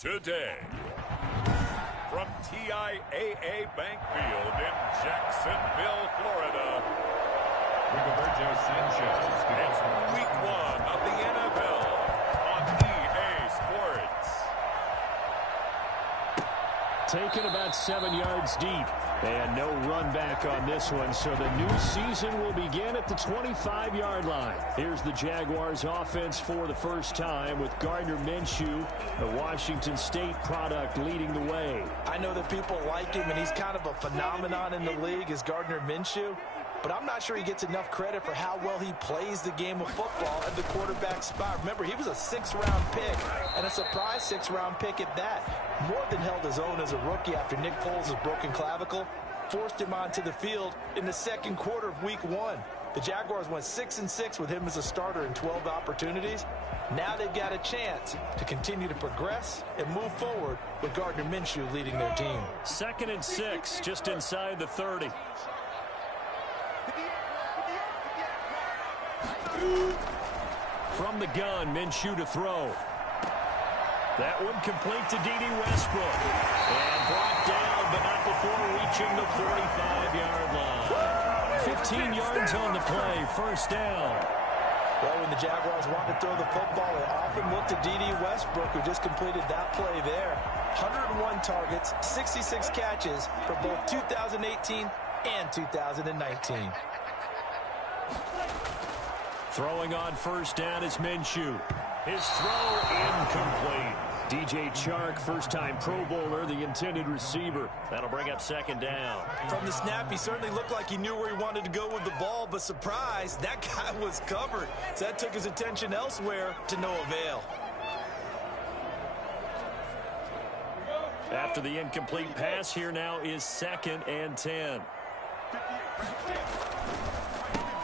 today. From TIAA Bank Field in Jacksonville, Florida, it's week 1 of the NFL on EA Sports. Taken about 7 yards deep. And no run back on this one, so the new season will begin at the 25-yard line. Here's the Jaguars offense for the first time with Gardner Minshew, the Washington State product, leading the way. I know that people like him, and he's kind of a phenomenon in the league as Gardner Minshew, but I'm not sure he gets enough credit for how well he plays the game of football at the quarterback spot. Remember, he was a 6th-round pick, and a surprise 6th-round pick at that. More than held his own as a rookie after Nick Foles' broken clavicle forced him onto the field in the second quarter of week 1. The Jaguars went 6-6 with him as a starter in 12 opportunities. Now they've got a chance to continue to progress and move forward with Gardner Minshew leading their team. 2nd and 6, just inside the 30. From the gun, Minshew to throw. That one complete to BOD Westbrook. And brought down, but not before reaching the 45-yard line. 15 yards on the play, first down. Well, when the Jaguars want to throw the football, they often look to BOD Westbrook, who just completed that play there. 101 targets, 66 catches for both 2018 and 2019. Throwing on first down is Minshew. His throw incomplete. DJ Chark, first-time Pro Bowler, the intended receiver. That'll bring up 2nd down. From the snap, he certainly looked like he knew where he wanted to go with the ball, but surprise, that guy was covered. So that took his attention elsewhere to no avail. After the incomplete pass, here now is 2nd and 10.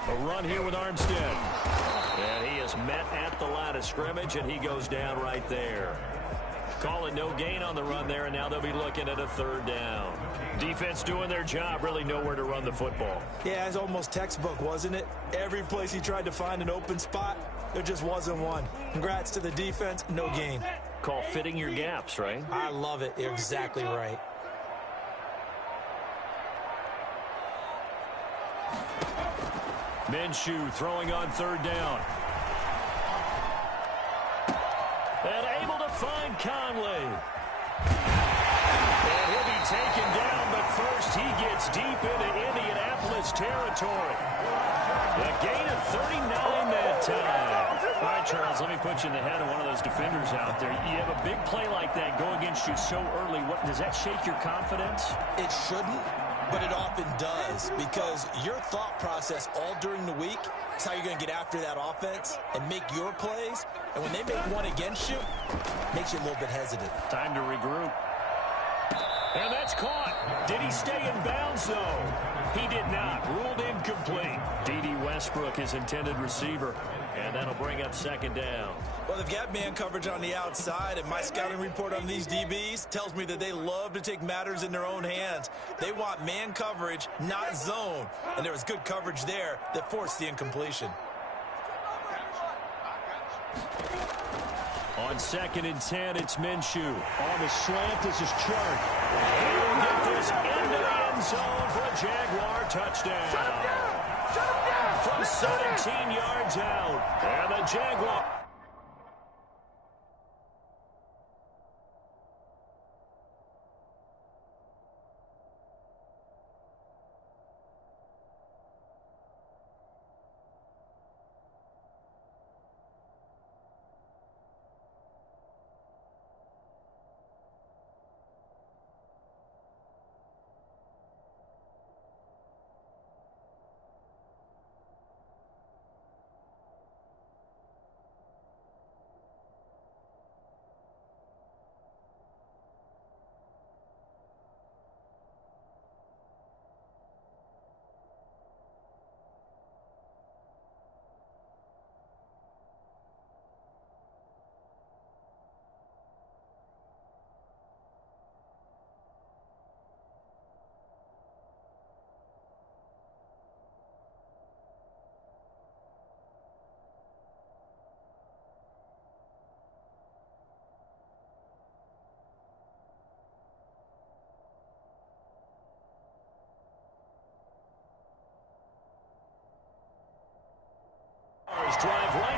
A run here with Armstead. And he is met at the line of scrimmage, and he goes down right there. Call it no gain on the run there, and now they'll be looking at a 3rd down. Defense doing their job, really nowhere to run the football. Yeah, it's almost textbook, wasn't it? Every place he tried to find an open spot, there just wasn't one. Congrats to the defense, no gain. Call fitting your gaps, right? I love it. You're exactly right. Minshew throwing on 3rd down. And able to find Conley. And he'll be taken down, but first he gets deep into Indianapolis territory. A gain of 39 that time. All right, Charles, let me put you in the head of one of those defenders out there. You have a big play like that go against you so early. Does that shake your confidence? It shouldn't, but it often does, because your thought process all during the week is how you're going to get after that offense and make your plays. And when they make one against you, it makes you a little bit hesitant. Time to regroup. And that's caught. Did he stay in bounds, though? He did not. Ruled incomplete. BOD Westbrook, his intended receiver. And that'll bring up 2nd down. Well, they've got man coverage on the outside, and my scouting report on these DBs tells me that they love to take matters in their own hands. They want man coverage, not zone. And there was good coverage there that forced the incompletion. On 2nd and 10, it's Minshew. On the slant, this is Chark. He'll get this into the end zone for a Jaguar touchdown. Shut him down! Shut him down! From 17 yards out. And the Jaguar.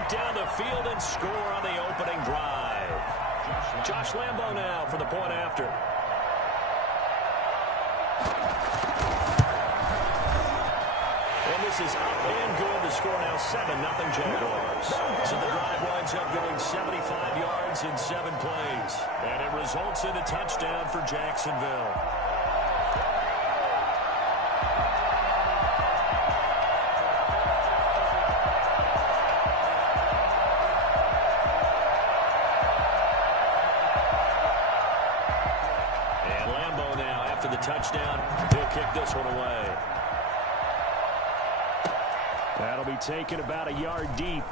it down the field and score on the opening drive. Josh Lambo now for the point after. And this is up and good. The score now 7-0 Jaguars. So the drive winds up going 75 yards in 7 plays. And it results in a touchdown for Jacksonville. And Lambo now, after the touchdown, he'll kick this one away. That'll be taken about a yard deep.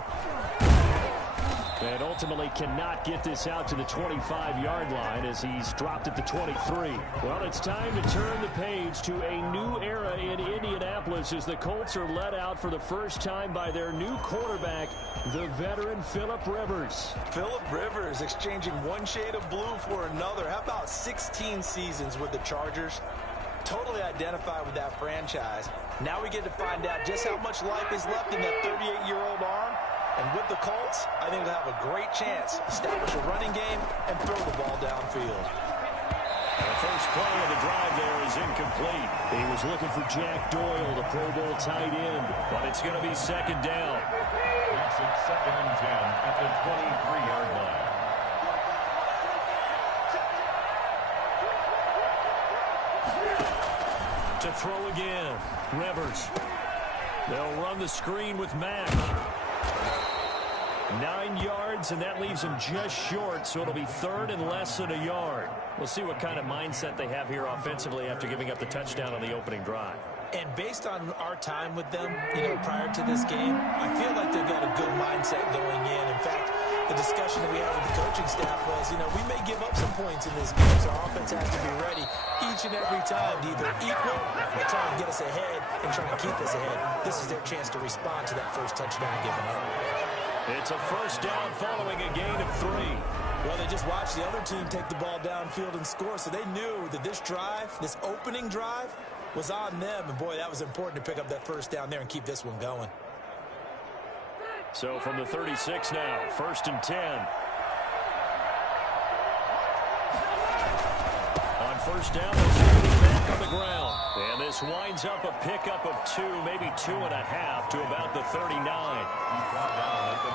And ultimately cannot get this out to the 25-yard line as he's dropped at the 23. Well, it's time to turn the page to a new era in Indianapolis as the Colts are led out for the first time by their new quarterback, the veteran Philip Rivers. Philip Rivers exchanging one shade of blue for another. How about 16 seasons with the Chargers? Totally identified with that franchise. Now we get to find out just how much life is left in that 38-year-old arm. And with the Colts, I think they'll have a great chance to establish a running game and throw the ball downfield. The first play of the drive there is incomplete. He was looking for Jack Doyle, the Pro Bowl tight end, but it's going to be second down. It's 2nd and 10 at the 23-yard line. To throw again, Rivers. They'll run the screen with Mack. 9 yards, and that leaves him just short, so it'll be 3rd and less than a yard. We'll see what kind of mindset they have here offensively after giving up the touchdown on the opening drive. And based on our time with them, prior to this game, I feel like they've got a good mindset going in. In fact, the discussion that we had with the coaching staff was, we may give up some points in this game, so our offense has to be ready each and every time to either equal or try and get us ahead and try and keep us ahead. This is their chance to respond to that first touchdown given up. It's a first down following a gain of 3. Well, they just watched the other team take the ball downfield and score, so they knew that this drive, this opening drive, was on them. And, boy, that was important to pick up that first down there and keep this one going. So from the 36 now, 1st and 10. On first down, they'll see him back on the ground. And this winds up a pickup of 2, maybe 2.5 to about the 39.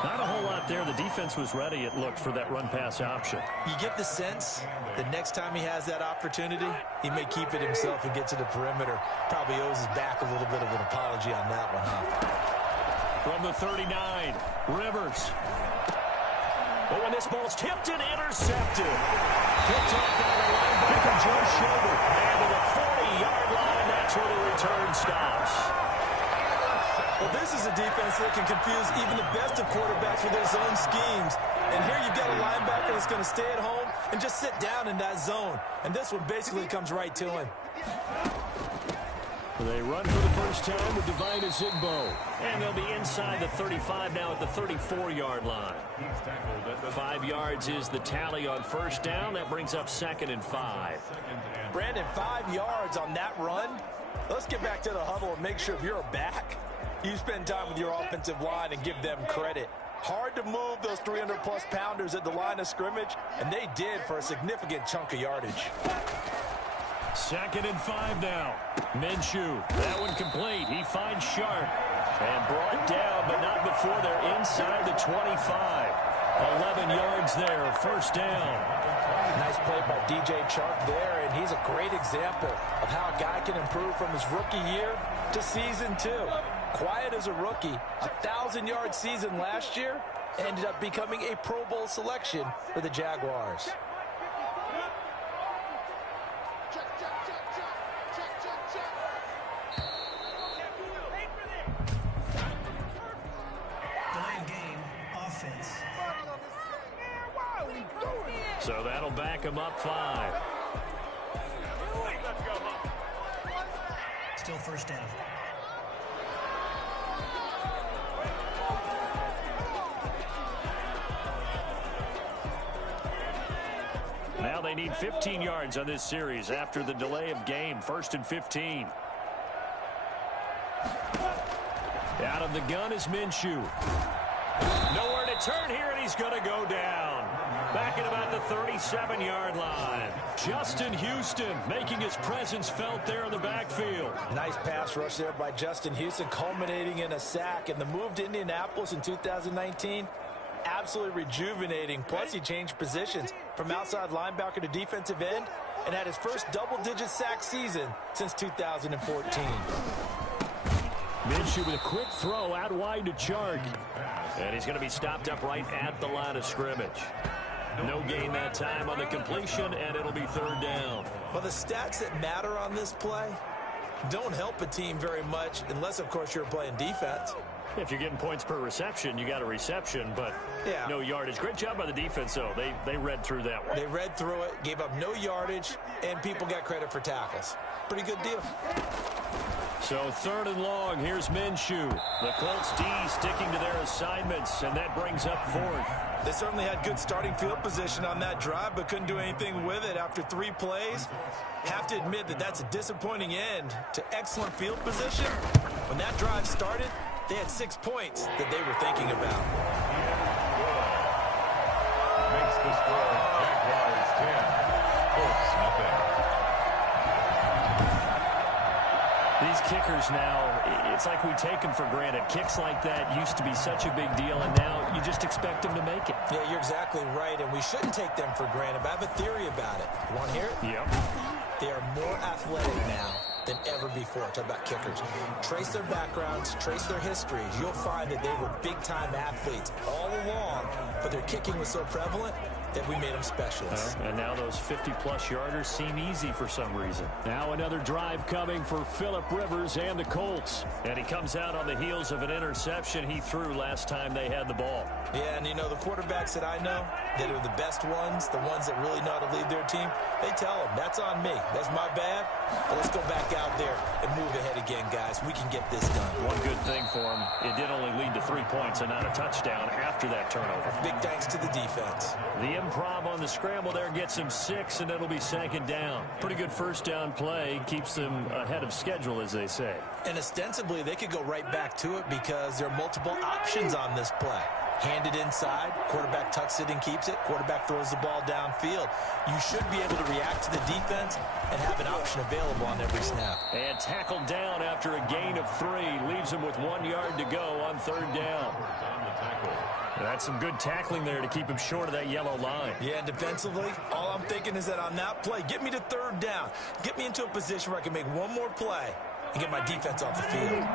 Not a whole lot there. The defense was ready, it looked, for that run-pass option. You get the sense that next time he has that opportunity, he may keep it himself and get to the perimeter. Probably owes his back a little bit of an apology on that one, huh? From the 39, Rivers. Oh, and this ball's tipped and intercepted. Picked up by the linebacker, Joe Schobert. And to the 40-yard line, that's where the return stops. Well, this is a defense that can confuse even the best of quarterbacks with their zone schemes. And here you've got a linebacker that's going to stay at home and just sit down in that zone. And this one basically comes right to him. They run for the first time with Divine Azigbo. And they'll be inside the 35 now at the 34-yard line. 5 yards is the tally on first down. That brings up 2nd and 5. Brandon, 5 yards on that run. Let's get back to the huddle and make sure if you're a back, you spend time with your offensive line and give them credit. Hard to move those 300-plus pounders at the line of scrimmage, and they did for a significant chunk of yardage. 2nd and 5 now. Minshew, that one complete. He finds Sharp and brought down, but not before they're inside the 25. 11 yards there, first down. Nice play by DJ Chark there, and he's a great example of how a guy can improve from his rookie year to season 2. Quiet as a rookie, 1,000-yard season last year, ended up becoming a Pro Bowl selection for the Jaguars. So that'll back him up 5. Still first down. Now they need 15 yards on this series after the delay of game. 1st and 15. Out of the gun is Minshew. Nowhere to turn here, and he's going to go down. Back at about the 37-yard line. Justin Houston making his presence felt there in the backfield. Nice pass rush there by Justin Houston, culminating in a sack. And the move to Indianapolis in 2019, absolutely rejuvenating. Plus, he changed positions from outside linebacker to defensive end and had his first double-digit sack season since 2014. Minshew with a quick throw out wide to Chark. And he's going to be stopped up right at the line of scrimmage. No gain that time on the completion, and it'll be third down. Well, the stats that matter on this play don't help a team very much unless, of course, you're playing defense. If you're getting points per reception, you got a reception, but no yardage. Great job by the defense, though. They read through that one. They read through it, gave up no yardage, and people got credit for tackles. Pretty good deal. So third and long, here's Minshew. The Colts D sticking to their assignments, and that brings up fourth. They certainly had good starting field position on that drive, but couldn't do anything with it after 3 plays. Have to admit that that's a disappointing end to excellent field position. When that drive started, they had 6 points that they were thinking about. Makes the score Jaguars 10, Colts nothing. These kickers now, it's like we take them for granted. Kicks like that used to be such a big deal, and now you just expect them to make it. Yeah, you're exactly right, and we shouldn't take them for granted, but I have a theory about it. You want to hear it? Yep. They are more athletic now than ever before. Talk about kickers. Trace their backgrounds, trace their histories. You'll find that they were big-time athletes all along, but their kicking was so prevalent that we made them specialists. And now those 50-plus yarders seem easy for some reason. Now another drive coming for Phillip Rivers and the Colts. And he comes out on the heels of an interception he threw last time they had the ball. Yeah, and you know, the quarterbacks that I know that are the best ones, the ones that really know how to lead their team, they tell them, that's on me. That's my bad. But let's go back out there and move ahead again, guys. We can get this done. One good thing for him, it did only lead to 3 points and not a touchdown after that turnover. Big thanks to the defense. The improv on the scramble there gets him 6, and it'll be second down. Pretty good first down play. Keeps them ahead of schedule, as they say. And ostensibly, they could go right back to it because there are multiple options on this play. Handed inside, quarterback tucks it and keeps it, quarterback throws the ball downfield. You should be able to react to the defense and have an option available on every snap. And tackled down after a gain of 3. Leaves him with 1 yard to go on third down. That's some good tackling there to keep him short of that yellow line. Yeah, and defensively, all I'm thinking is that on that play, get me to third down. Get me into a position where I can make one more play and get my defense off the field.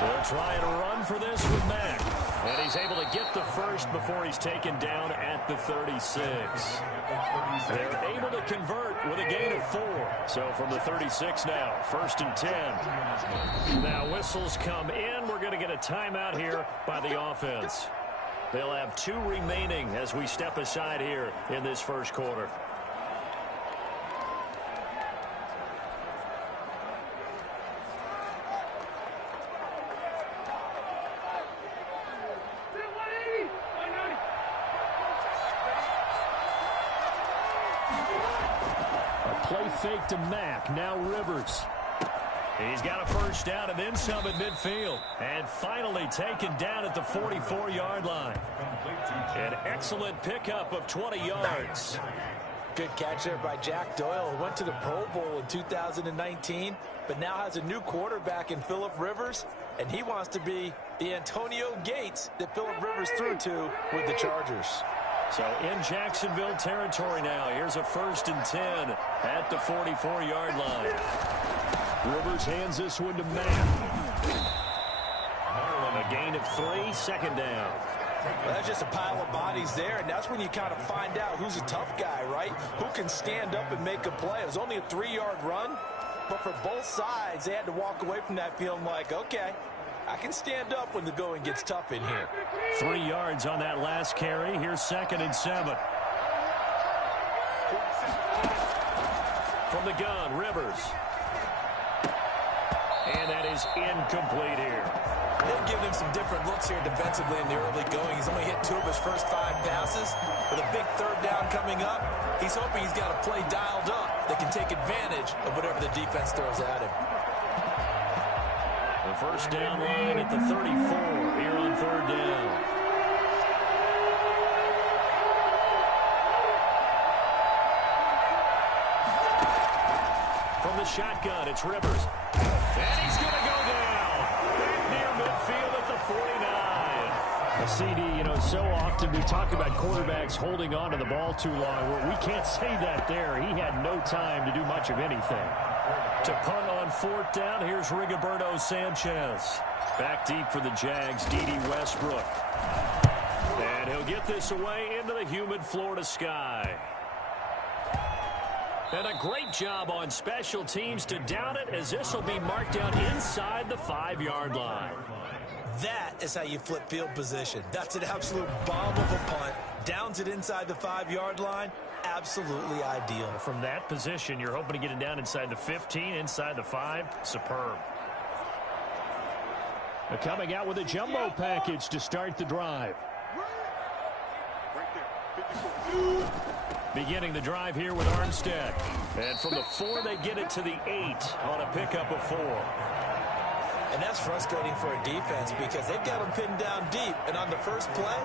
They'll try and run for this with Mack. And he's able to get the first before he's taken down at the 36. They're able to convert with a gain of 4. So from the 36 now, 1st and 10. Now whistles come in. We're going to get a timeout here by the offense. They'll have 2 remaining as we step aside here in this first quarter. Play fake to Mack. Now Rivers. He's got a first down and then some at midfield. And finally taken down at the 44-yard line. An excellent pickup of 20 yards. Good catch there by Jack Doyle, who went to the Pro Bowl in 2019, but now has a new quarterback in Phillip Rivers, and he wants to be the Antonio Gates that Phillip Rivers threw to with the Chargers. So in Jacksonville territory now. Here's a 1st and 10 at the 44-yard line. Rivers hands this one to Mack. A gain of 3, second down. Well, that's just a pile of bodies there, and that's when you kind of find out who's a tough guy, right? Who can stand up and make a play. It was only a 3-yard run, but for both sides, they had to walk away from that feeling like, okay, I can stand up when the going gets tough in here. 3 yards on that last carry. Here's 2nd and 7. From the gun, Rivers. And that is incomplete here. They've given him some different looks here defensively in the early going. He's only hit 2 of his first 5 passes. With a big third down coming up, he's hoping he's got a play dialed up that can take advantage of whatever the defense throws at him. The first down line at the 34 here on third down. From the shotgun, it's Rivers. And he's going to go down. Back near midfield at the 49. CD, you know, so often we talk about quarterbacks holding on to the ball too long. Well, we can't say that there. He had no time to do much of anything. To punt on fourth down, here's Rigoberto Sanchez. Back deep for the Jags, D.D. Westbrook. And he'll get this away into the humid Florida sky. And a great job on special teams to down it, as this will be marked down inside the 5-yard line. That is how you flip field position. That's an absolute bomb of a punt. Downs it inside the 5-yard line. Absolutely ideal. From that position, you're hoping to get it down inside the 15, inside the 5. Superb. They're coming out with a jumbo package to start the drive. Beginning the drive here with Armstead. And from the 4, they get it to the 8 on a pickup of 4. And that's frustrating for a defense because they've got them pinned down deep. And on the first play,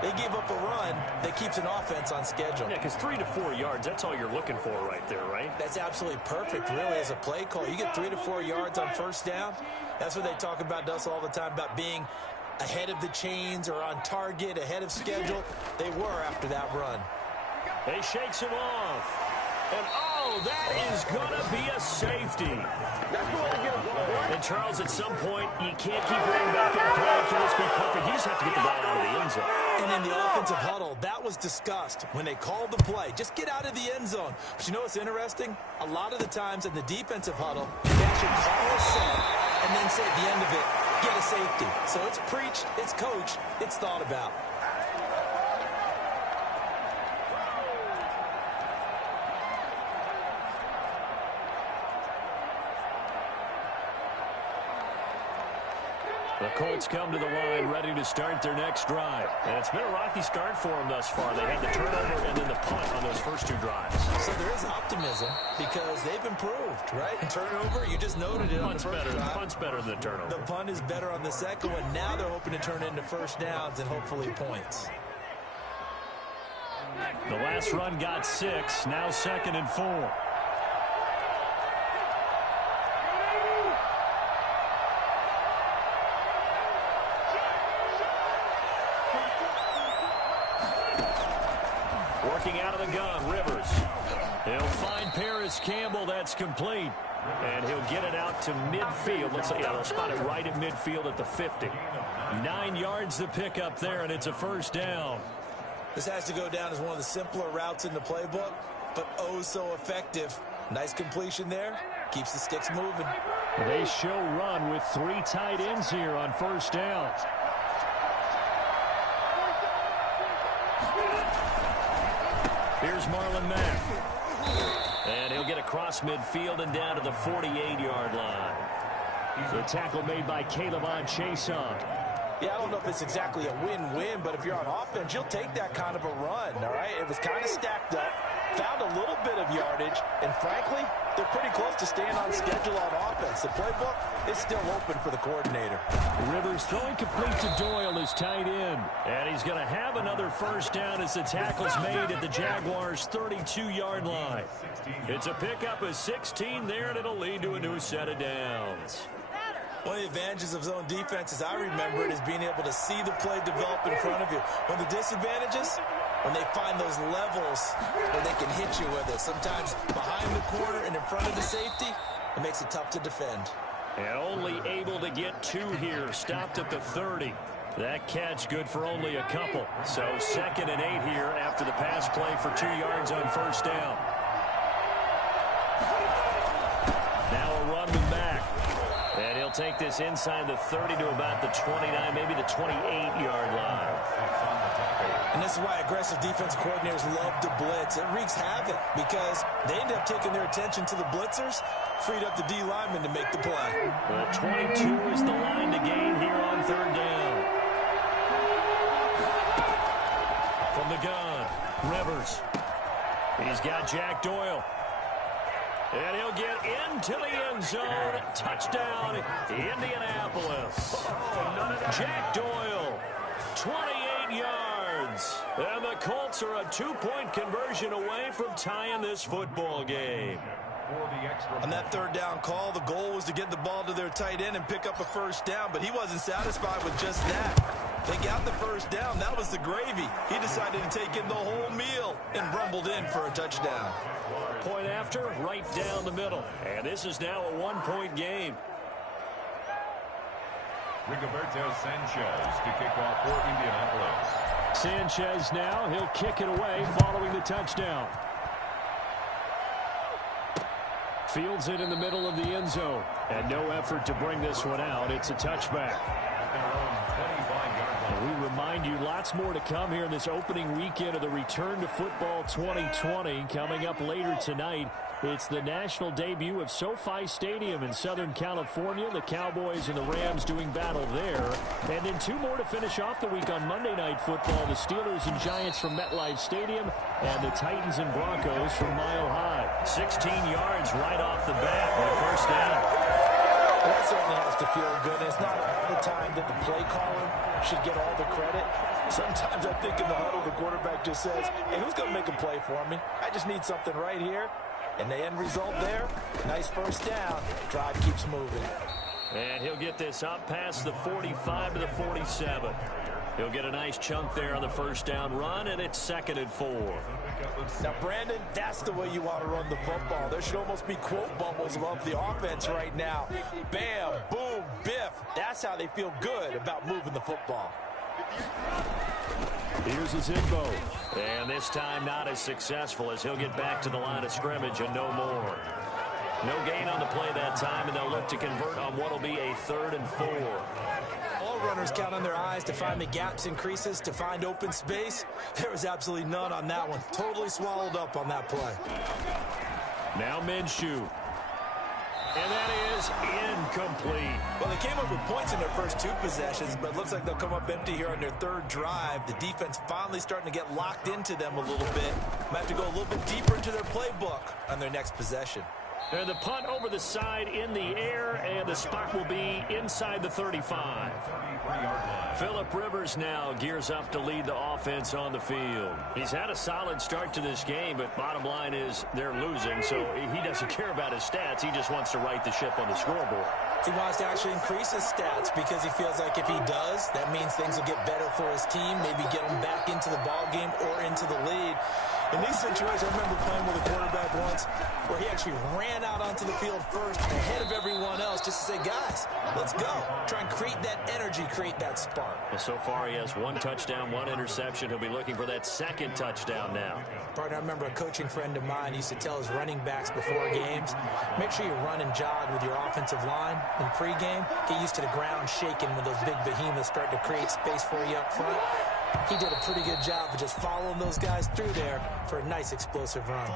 they give up a run that keeps an offense on schedule. Yeah, because 3 to 4 yards, that's all you're looking for right there, right? That's absolutely perfect, really, as a play call. You get 3 to 4 yards on first down. That's what they talk about us all the time, about being ahead of the chains or on target, ahead of schedule. They were after that run. They shakes him off. And, oh, that is going to be a safety. And, Charles, at some point, you can't keep running back there playing for this be perfect. You just have to get the ball out of the end zone. And in the offensive huddle, that was discussed when they called the play. Just get out of the end zone. But you know what's interesting? A lot of the times in the defensive huddle, they actually call a set and then say at the end of it, get a safety. So it's preached, it's coached, it's thought about. The Colts come to the line ready to start their next drive. And it's been a rocky start for them thus far. They had the turnover and then the punt on those first 2 drives. So there is optimism because they've improved, right? Turnover, you just noted it on the first drive. Punt's better than the turnover. The punt is better on the second one. Now they're hoping to turn it into first downs and hopefully points. The last run got 6. Now 2nd and 4. Working out of the gun, Rivers. He'll find Paris Campbell. That's complete. And he'll get it out to midfield. Let's say, yeah, they'll spot it right at midfield at the 50. 9 yards to pick up there, and it's a first down. This has to go down as one of the simpler routes in the playbook, but oh so effective. Nice completion there. Keeps the sticks moving. They show run with 3 tight ends here on first down. Here's Marlon Mack. And he'll get across midfield and down to the 48-yard line. The tackle made by Caleb Chason. Yeah, I don't know if it's exactly a win-win, but if you're on offense, you'll take that kind of a run, all right? It was kind of stacked up, found a little bit of yardage, and frankly, they're pretty close to staying on schedule on offense. The playbook is still open for the coordinator. Rivers throwing complete to Doyle, his tight end. And he's going to have another first down as the tackle's made at the Jaguars' 32-yard line. It's a pickup of 16 there, and it'll lead to a new set of downs. One of the advantages of zone defense, as I remember it, is being able to see the play develop in front of you. One of the disadvantages, when they find those levels where they can hit you with it. Sometimes behind the corner and in front of the safety, it makes it tough to defend. And only able to get 2 here, stopped at the 30. That catch good for only a couple. So 2nd and 8 here after the pass play for 2 yards on first down. Now a run with Mack. And he'll take this inside the 30 to about the 29, maybe the 28-yard line. And this is why aggressive defensive coordinators love to blitz. It wreaks havoc because they end up taking their attention to the blitzers, freed up the D lineman to make the play. The 22 is the line to gain here on third down. From the gun, Rivers. He's got Jack Doyle. And he'll get into the end zone. Touchdown, Indianapolis. Jack Doyle, 28 yards. And the Colts are a 2-point conversion away from tying this football game. On that third down call, the goal was to get the ball to their tight end and pick up a first down, but he wasn't satisfied with just that. They got the first down. That was the gravy. He decided to take in the whole meal and rumbled in for a touchdown. Point after, right down the middle. And this is now a 1-point game. Rigoberto Sanchez to kick off for Indianapolis. Sanchez now, he'll kick it away following the touchdown. Fields it in the middle of the end zone. And no effort to bring this one out. It's a touchback. We remind you, lots more to come here in this opening weekend of the Return to Football 2020. Coming up later tonight, it's the national debut of SoFi Stadium in Southern California. The Cowboys and the Rams doing battle there. And then two more to finish off the week on Monday Night Football. The Steelers and Giants from MetLife Stadium and the Titans and Broncos from Mile High. 16 yards right off the bat with a first down. That certainly has to feel good. It's not all the time that the play caller should get all the credit. Sometimes I think in the huddle, the quarterback just says, hey, who's going to make a play for me? I just need something right here. And the end result there, nice first down. Drive keeps moving. And he'll get this up past the 45 to the 47. He'll get a nice chunk there on the first down run, and it's 2nd and 4. Now, Brandon, that's the way you want to run the football. There should almost be quote bubbles above the offense right now. Bam, boom, biff. That's how they feel good about moving the football. Here's Zigbo. And this time not as successful as he'll get back to the line of scrimmage and no more. No gain on the play that time, and they'll look to convert on what will be a 3rd and 4. All runners count on their eyes to find the gaps and creases, to find open space. There was absolutely none on that one. Totally swallowed up on that play. Now Minshew. And that is incomplete. Well, they came up with points in their first 2 possessions, but it looks like they'll come up empty here on their 3rd drive. The defense finally starting to get locked into them a little bit. Might have to go a little bit deeper into their playbook on their next possession. And the punt over the side in the air, and the spot will be inside the 35. Phillip Rivers now gears up to lead the offense on the field. He's had a solid start to this game, but bottom line is they're losing, so he doesn't care about his stats. He just wants to right the ship on the scoreboard. He wants to actually increase his stats because he feels like if he does, that means things will get better for his team, maybe get him back into the ball game or into the lead. In these situations, I remember playing with a quarterback once where he actually ran out onto the field first ahead of everyone else just to say, guys, let's go. Try and create that energy, create that spark. Well, so far he has 1 touchdown, 1 interception. He'll be looking for that 2nd touchdown now. Partner, I remember a coaching friend of mine used to tell his running backs before games, make sure you run and jog with your offensive line in pregame. Get used to the ground shaking when those big behemoths start to create space for you up front. He did a pretty good job of just following those guys through there for a nice explosive run.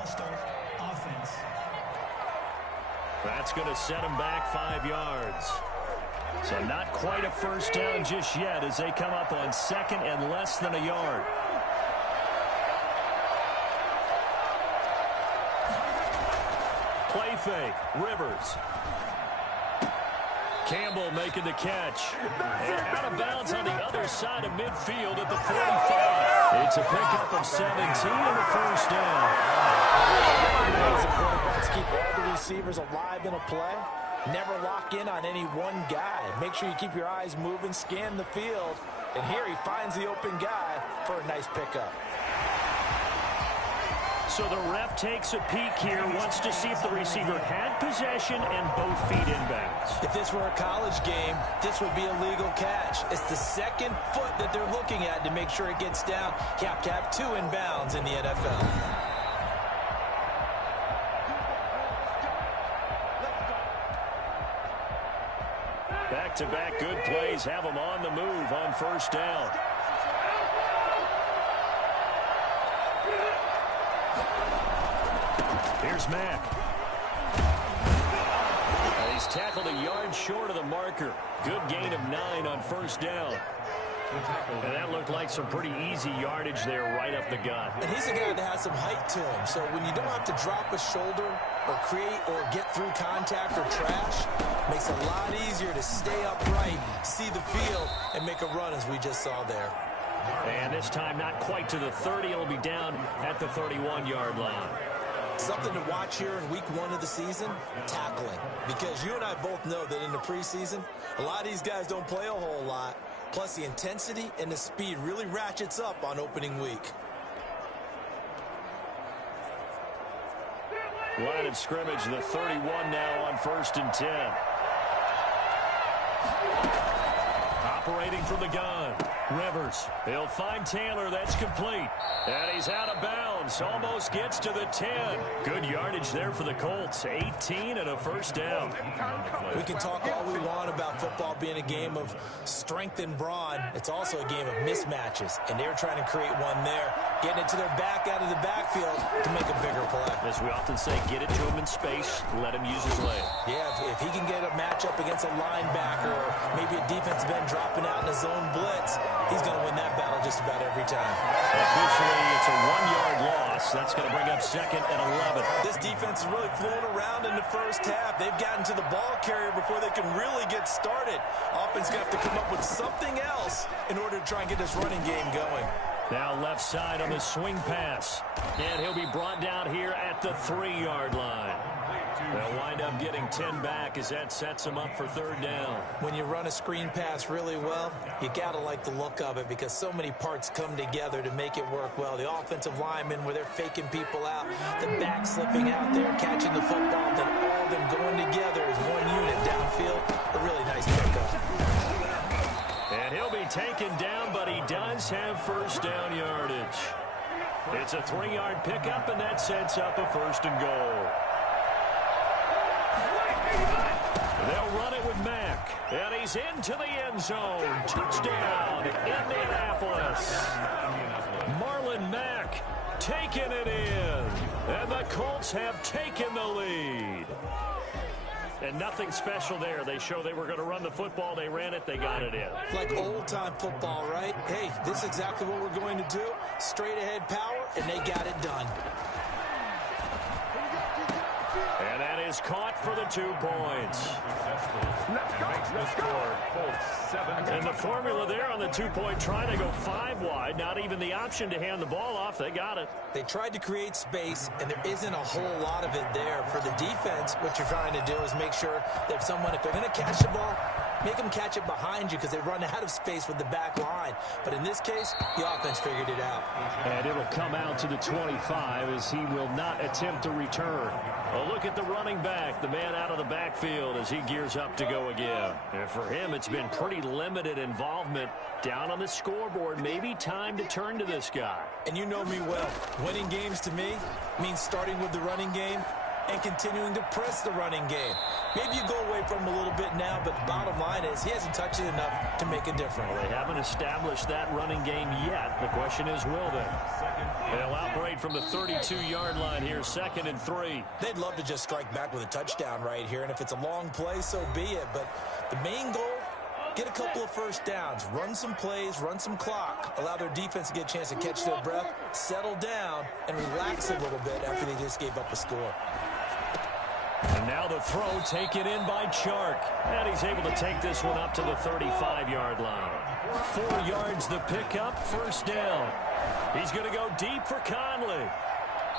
That's going to set him back 5 yards. So not quite a first down just yet as they come up on 2nd and less than a yard. Play fake. Rivers. Campbell making the catch. And out of bounds on the other side of midfield at the 45. It's a pickup of 17 and a first down. The quarterbacks keep all the receivers alive in a play. Never lock in on any one guy. Make sure you keep your eyes moving, scan the field. And here he finds the open guy for a nice pickup. So the ref takes a peek here, wants to see if the receiver had possession and both feet inbounds. If this were a college game, this would be a legal catch. It's the 2nd foot that they're looking at to make sure it gets down. You have to have 2 inbounds in the NFL. Back-to-back good plays have them on the move on first down. Here's Mack. He's tackled a yard short of the marker. Good gain of 9 on first down. And that looked like some pretty easy yardage there right up the gut. And he's a guy that has some height to him. So when you don't have to drop a shoulder or create or get through contact or trash, makes it a lot easier to stay upright, see the field, and make a run as we just saw there. And this time not quite to the 30. It'll be down at the 31-yard line. Something to watch here in week 1 of the season, tackling. Because you and I both know that in the preseason, a lot of these guys don't play a whole lot. Plus, the intensity and the speed really ratchets up on opening week. Line of scrimmage, the 31 now on 1st and 10. Operating from the gun. Rivers. He'll find Taylor. That's complete. And he's out of bounds. Almost gets to the 10. Good yardage there for the Colts. 18 and a first down. We can talk all we want about football being a game of strength and brawn. It's also a game of mismatches. And they're trying to create one there. Getting it to their back out of the backfield to make a bigger play. As we often say, get it to him in space. Let him use his leg. Yeah, if he can get a matchup against a linebacker or maybe a defensive end dropping out in a zone blitz, he's going to win that battle just about every time. Officially, it's a 1-yard loss. That's going to bring up 2nd and 11. This defense is really flown around in the first half. They've gotten to the ball carrier before they can really get started. Offense going to have to come up with something else in order to try and get this running game going. Now left side on the swing pass. And he'll be brought down here at the 3-yard line. They'll wind up getting 10 back as that sets them up for 3rd down. When you run a screen pass really well, you got to like the look of it because so many parts come together to make it work well. The offensive linemen where they're faking people out, the back slipping out there, catching the football, then all of them going together as one unit downfield. A really nice pickup. And he'll be taken down, but he does have 1st down yardage. It's a 3-yard pickup, and that sets up a 1st and goal. They'll run it with Mack, and he's into the end zone. Touchdown, Indianapolis. Marlon Mack taking it in, and the Colts have taken the lead. And nothing special there. They show they were going to run the football. They ran it. They got it in. Like old-time football, right? Hey, this is exactly what we're going to do. Straight ahead power, and they got it done. And that is caught for the 2 points. Let's go. And the formula there on the 2-point try to go 5 wide. Not even the option to hand the ball off. They got it. They tried to create space, and there isn't a whole lot of it there. For the defense, what you're trying to do is make sure that someone, if they're going to catch the ball, make them catch it behind you because they run out of space with the back line. But in this case, the offense figured it out. And it'll come out to the 25 as he will not attempt to return. A look at the running back, the man out of the backfield as he gears up to go again. And for him, it's been pretty limited involvement down on the scoreboard. Maybe time to turn to this guy. And you know me well. Winning games to me means starting with the running game and continuing to press the running game. Maybe you go away from him a little bit now, but the bottom line is he hasn't touched it enough to make a difference. Well, they haven't established that running game yet. The question is, will they? They'll operate from the 32-yard line here, 2nd and 3. They'd love to just strike back with a touchdown right here, and if it's a long play, so be it. But the main goal, get a couple of 1st downs, run some plays, run some clock, allow their defense to get a chance to catch their breath, settle down, and relax a little bit after they just gave up a score. And now the throw taken in by Chark. And he's able to take this one up to the 35-yard line. 4 yards the pickup, 1st down. He's going to go deep for Conley.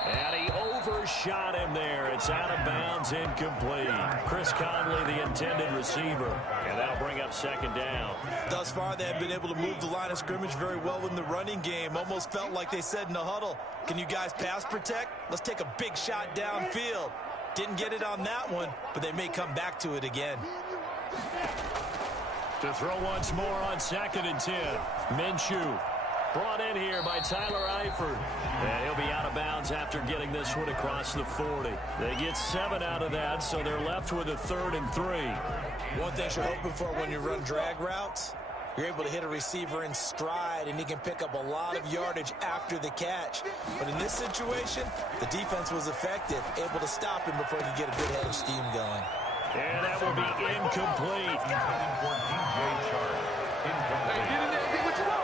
And he overshot him there. It's out of bounds, incomplete. Chris Conley, the intended receiver. And that'll bring up 2nd down. Thus far, they have been able to move the line of scrimmage very well in the running game. Almost felt like they said in the huddle, can you guys pass protect? Let's take a big shot downfield. Didn't get it on that one, but they may come back to it again. To throw once more on 2nd and 10. Minshew brought in here by Tyler Eifert. And he'll be out of bounds after getting this one across the 40. They get 7 out of that, so they're left with a 3rd and 3. One thing you're hoping for when you run drag routes, you're able to hit a receiver in stride, and he can pick up a lot of yardage after the catch. But in this situation, the defense was effective, able to stop him before he could get a good head of steam going. And that will be incomplete. Incomplete.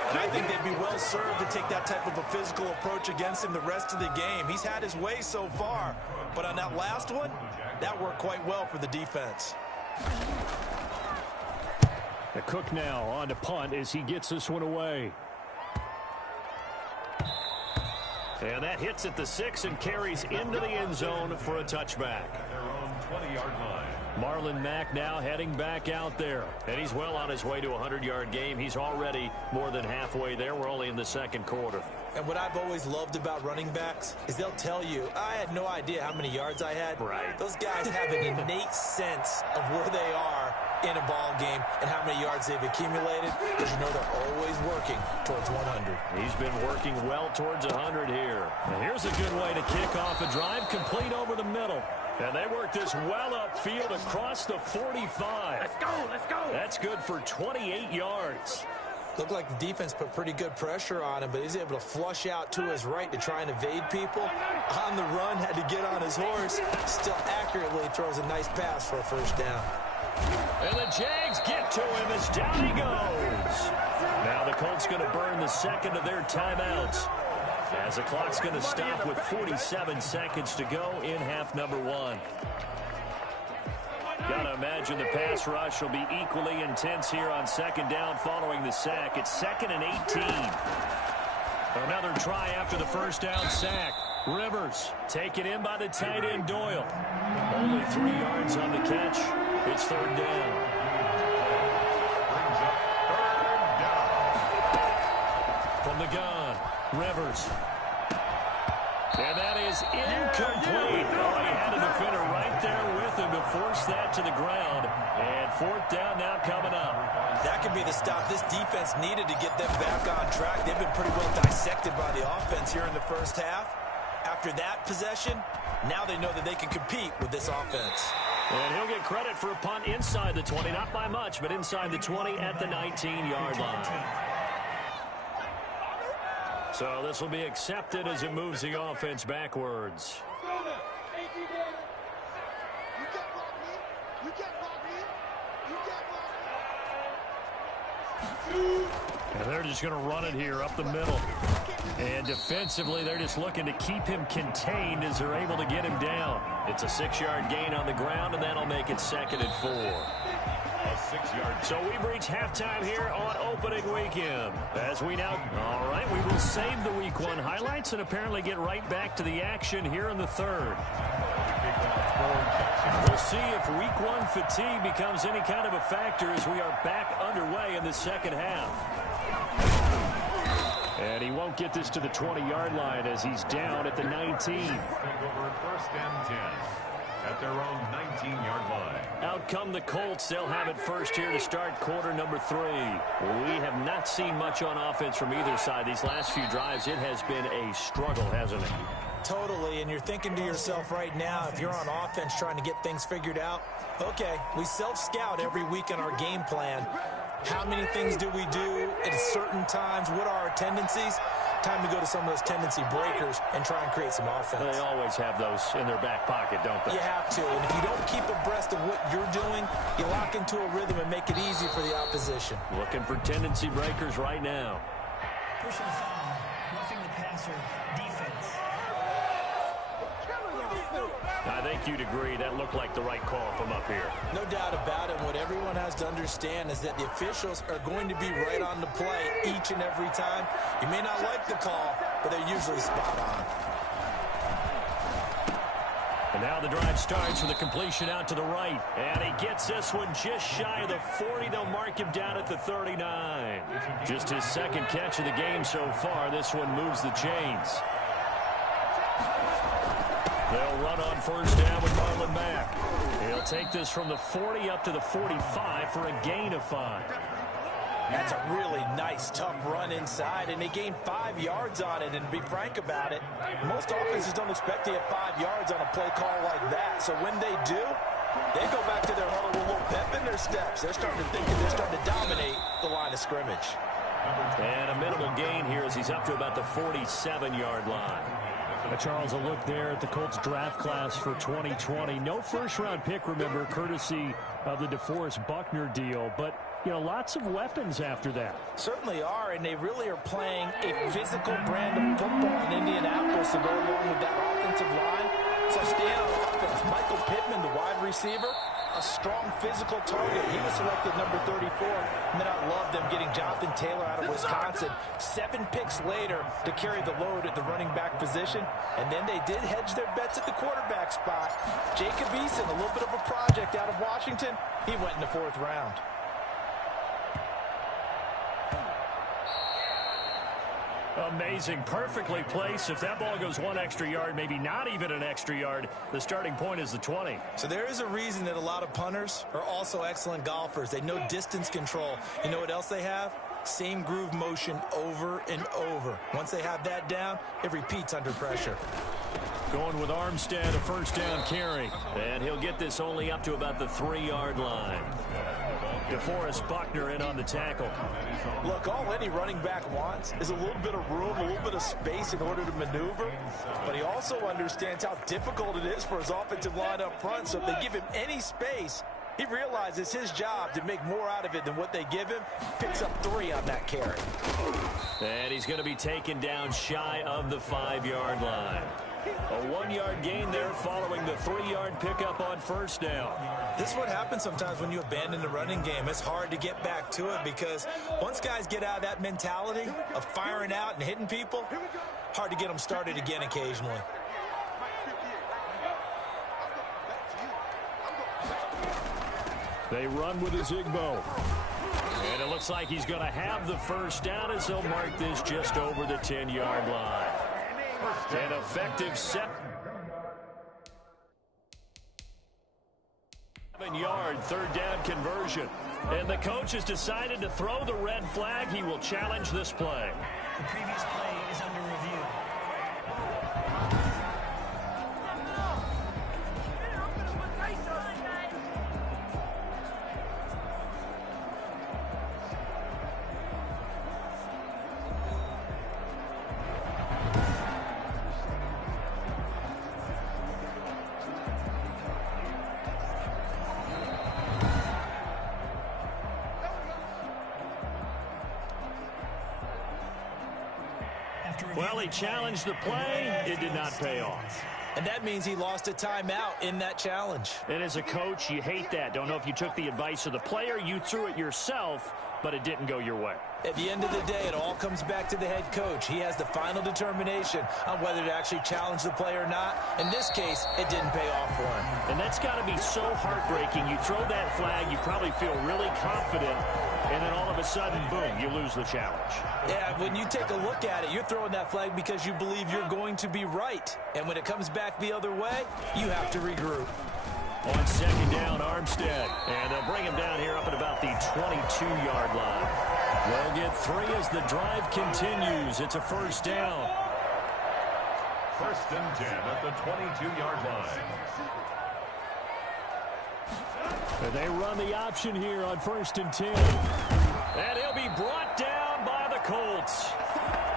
And I think they'd be well served to take that type of a physical approach against him the rest of the game. He's had his way so far, but on that last one, that worked quite well for the defense. The Cook now on to punt as he gets this one away. And that hits at the 6 and carries into the end zone for a touchback. Their own 20-yard line. Marlon Mack now heading back out there. And he's well on his way to a 100-yard game. He's already more than halfway there. We're only in the second quarter. And what I've always loved about running backs is they'll tell you, I had no idea how many yards I had. Right. Those guys have an innate sense of where they are in a ball game and how many yards they've accumulated, because you know they're always working towards 100. He's been working well towards 100 here. And here's a good way to kick off a drive, complete over the middle. And they work this well upfield across the 45. Let's go, let's go. That's good for 28 yards. Looked like the defense put pretty good pressure on him, but he's able to flush out to his right to try and evade people. On the run, had to get on his horse. Still accurately throws a nice pass for a first down. And the Jags get to him as down he goes. Now the Colts going to burn the second of their timeouts, as the clock's going to stop with 47 seconds to go in half number 1. Got to imagine the pass rush will be equally intense here on second down following the sack. It's 2nd and 18. Another try after the first down sack. Rivers taken in by the tight end Doyle. Only 3 yards on the catch. It's third down. From the gun, Rivers. And that is incomplete. Oh, he had a defender right there with him to force that to the ground. And fourth down now coming up. That could be the stop this defense needed to get them back on track. They've been pretty well dissected by the offense here in the first half. After that possession, now they know that they can compete with this offense. And he'll get credit for a punt inside the 20, not by much, but inside the 20 at the 19-yard line. So this will be accepted as it moves the offense backwards. And they're just going to run it here up the middle. And defensively, they're just looking to keep him contained as they're able to get him down. It's a 6-yard gain on the ground, and that'll make it 2nd and 4. A 6-yard. So we've reached halftime here on opening weekend. As we now, all right, we will save the week 1 highlights and apparently get right back to the action here in the third. We'll see if week 1 fatigue becomes any kind of a factor as we are back underway in the second half. And he won't get this to the 20-yard line as he's down at the 19. Take over 1st and 10 at their own 19-yard line. Out come the Colts. They'll have it first here to start quarter number 3. We have not seen much on offense from either side these last few drives. It has been a struggle, hasn't it? Totally, and you're thinking to yourself right now, if you're on offense trying to get things figured out, okay, we self-scout every week in our game plan. How many things do we do at certain times? What are our tendencies? Time to go to some of those tendency breakers and try and create some offense. They always have those in their back pocket, don't they? You have to, and if you don't keep abreast of what you're doing, you lock into a rhythm and make it easy for the opposition. Looking for tendency breakers right now. Personal foul, roughing the passer, defense. I think you'd agree that looked like the right call from up here. No doubt about it. What everyone has to understand is that the officials are going to be right on the play each and every time. You may not like the call, but they're usually spot on. And now the drive starts with a completion out to the right. And he gets this one just shy of the 40. They'll mark him down at the 39. Just his 2nd catch of the game so far. This one moves the chains. They'll run on first down with Marlon Mack. He'll take this from the 40 up to the 45 for a gain of 5. That's a really nice, tough run inside, and they gained 5 yards on it. And to be frank about it, most offenses don't expect to get 5 yards on a play call like that. So when they do, they go back to their huddle with a little pep in their steps. They're starting to think that they're starting to dominate the line of scrimmage. And a minimal gain here as he's up to about the 47-yard line. Charles, a look there at the Colts draft class for 2020. No first-round pick, remember, courtesy of the DeForest Buckner deal. But you know, lots of weapons after that. Certainly are, and they really are playing a physical brand of football in Indianapolis to go along with that offensive line. So staying on offense, Michael Pittman, the wide receiver, a strong physical target. He was selected number 34. And then I love them getting Jonathan Taylor out of Wisconsin. 7 picks later to carry the load at the running back position. And then they did hedge their bets at the quarterback spot. Jacob Eason, a little bit of a project out of Washington. He went in the 4th round. Amazing, perfectly placed. If that ball goes 1 extra yard, maybe not even an extra yard, the starting point is the 20. So there is a reason that a lot of punters are also excellent golfers. They know distance control. You know what else they have? Same groove motion over and over. Once they have that down, it repeats under pressure. Going with Armstead, a first down carry. And he'll get this only up to about the 3-yard line. DeForest Buckner in on the tackle. Look, all any running back wants is a little bit of room, a little bit of space in order to maneuver. But he also understands how difficult it is for his offensive line up front. So if they give him any space, he realizes his job to make more out of it than what they give him. Picks up 3 on that carry. And he's going to be taken down shy of the 5-yard line. A 1-yard gain there following the 3-yard pickup on first down. This is what happens sometimes when you abandon the running game. It's hard to get back to it because once guys get out of that mentality of firing out and hitting people, hard to get them started again occasionally. They run with Ezigbo. And it looks like he's going to have the first down as they'll mark this just over the 10-yard line. An effective 7-yard 3rd down conversion. And the coach has decided to throw the red flag. He will challenge this play. The previous play is under review. Well, he challenged the play. It did not pay off. And that means he lost a timeout in that challenge. And as a coach, you hate that. Don't know if you took the advice of the player. You threw it yourself, but it didn't go your way. At the end of the day, it all comes back to the head coach. He has the final determination on whether to actually challenge the play or not. In this case, it didn't pay off for him. And that's got to be so heartbreaking. You throw that flag, you probably feel really confident, and then all of a sudden, boom, you lose the challenge. Yeah, when you take a look at it, you're throwing that flag because you believe you're going to be right. And when it comes back the other way, you have to regroup. On 2nd down, Armstead. And they'll bring him down here up at about the 22-yard line. They'll get 3 as the drive continues. It's a first down. 1st and 10 at the 22-yard line. And they run the option here on 1st and 10. And he'll be brought down by the Colts.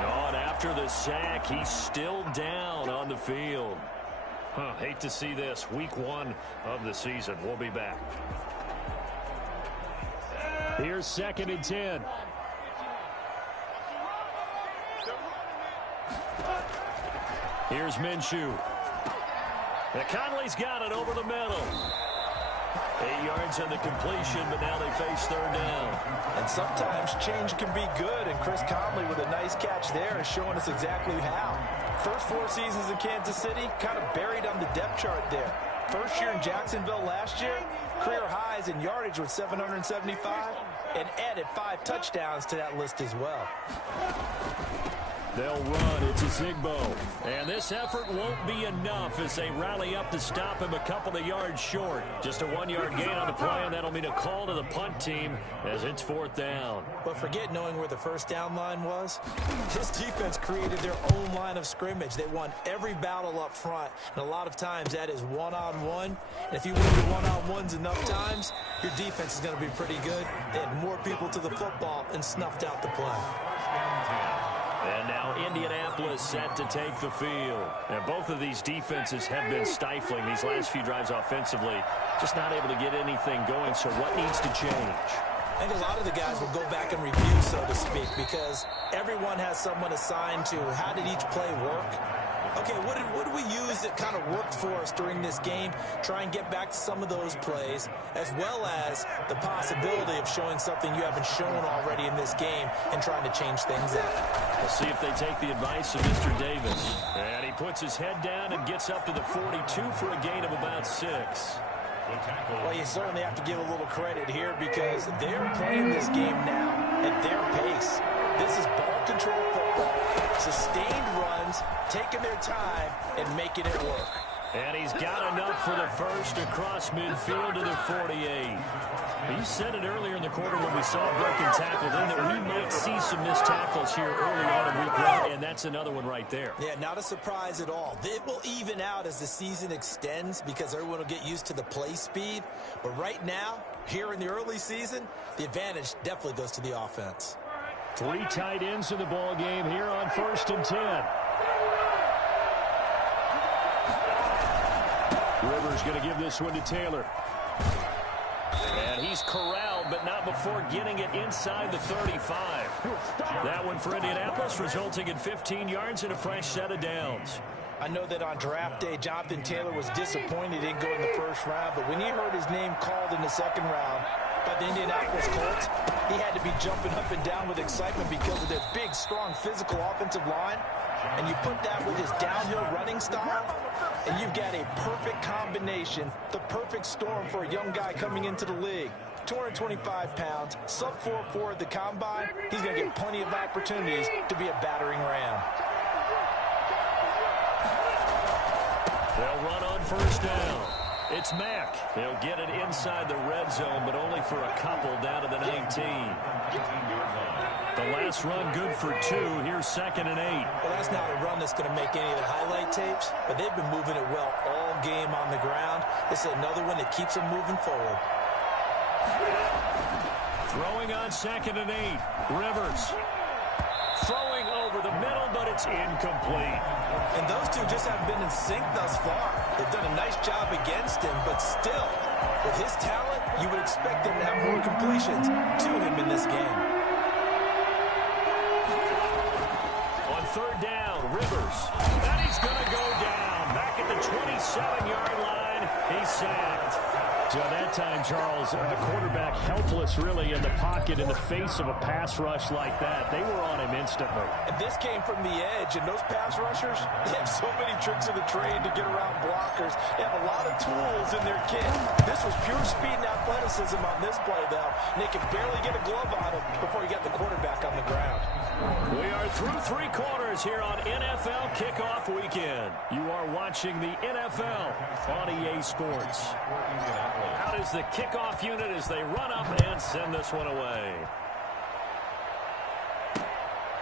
And after the sack, he's still down on the field. Hate to see this. Week 1 of the season. We'll be back. Here's 2nd and 10. Here's Minshew. Conley's got it over the middle. 8 yards on the completion, but now they face 3rd down. And sometimes change can be good, and Chris Conley with a nice catch there is showing us exactly how. First 4 seasons in Kansas City, kind of buried on the depth chart there. First year in Jacksonville last year, career highs in yardage with 775, and added 5 touchdowns to that list as well. They'll run. It's Ezigbo. And this effort won't be enough as they rally up to stop him a couple of yards short. Just a 1-yard gain on the play, and that'll mean a call to the punt team as it's 4th down. But forget knowing where the first down line was. This defense created their own line of scrimmage. They won every battle up front, and a lot of times that is one-on-one. And if you win your one-on-ones enough times, your defense is going to be pretty good. They had more people to the football and snuffed out the play. And now Indianapolis set to take the field. And both of these defenses have been stifling these last few drives offensively. Just not able to get anything going, so what needs to change? I think a lot of the guys will go back and review, so to speak, because everyone has someone assigned to how did each play work. Okay, what did we use that kind of worked for us during this game? Try and get back to some of those plays, as well as the possibility of showing something you haven't shown already in this game and trying to change things up. We'll see if they take the advice of Mr. Davis. And he puts his head down and gets up to the 42 for a gain of about 6. Well, you certainly have to give a little credit here because they're playing this game now at their pace. This is ball control football, sustained runs, taking their time, and making it work. And he's got enough for the first across midfield to the 48. You said it earlier in the quarter when we saw a broken tackle then that we might see some missed tackles here early on in week 1, and that's another one right there. Yeah, not a surprise at all. It will even out as the season extends because everyone will get used to the play speed. But right now, here in the early season, the advantage definitely goes to the offense. 3 tight ends in the ball game here on 1st and 10. Rivers going to give this one to Taylor. And he's corralled, but not before getting it inside the 35. That one for Indianapolis, resulting in 15 yards and a fresh set of downs. I know that on draft day, Jonathan Taylor was disappointed he didn't go in the first round, but when he heard his name called in the second round by the Indianapolis Colts, he had to be jumping up and down with excitement because of their big, strong, physical offensive line. And you put that with his downhill running style, and you've got a perfect combination, the perfect storm for a young guy coming into the league. 225 pounds, sub 4.4 at the combine. He's going to get plenty of opportunities to be a battering ram. They'll run on first down. It's Mack. He'll get it inside the red zone, but only for a couple down to the 19. The last run good for 2. Here's 2nd and 8. Well, that's not a run that's going to make any of the highlight tapes, but they've been moving it well all game on the ground. This is another one that keeps them moving forward. Throwing on 2nd and 8. Rivers. Throwing over the middle, but it's incomplete. And those two just haven't been in sync thus far. They've done a nice job against him, but still, with his talent, you would expect him to have more completions to him in this game. On 3rd down, Rivers. And he's going to go down. Back at the 27-yard line, he's sacked. So that time, Charles, a quarterback helpless really in the pocket in the face of a pass rush like that. They were on him instantly. And this came from the edge, and those pass rushers, they have so many tricks of the trade to get around blockers. They have a lot of tools in their kit. This was pure speed and athleticism on this play, though. And they could barely get a glove on him before he got the quarterback on the ground. We are through 3 quarters here on NFL Kickoff Weekend. You are watching the NFL on EA Sports. Out is the kickoff unit as they run up and send this one away.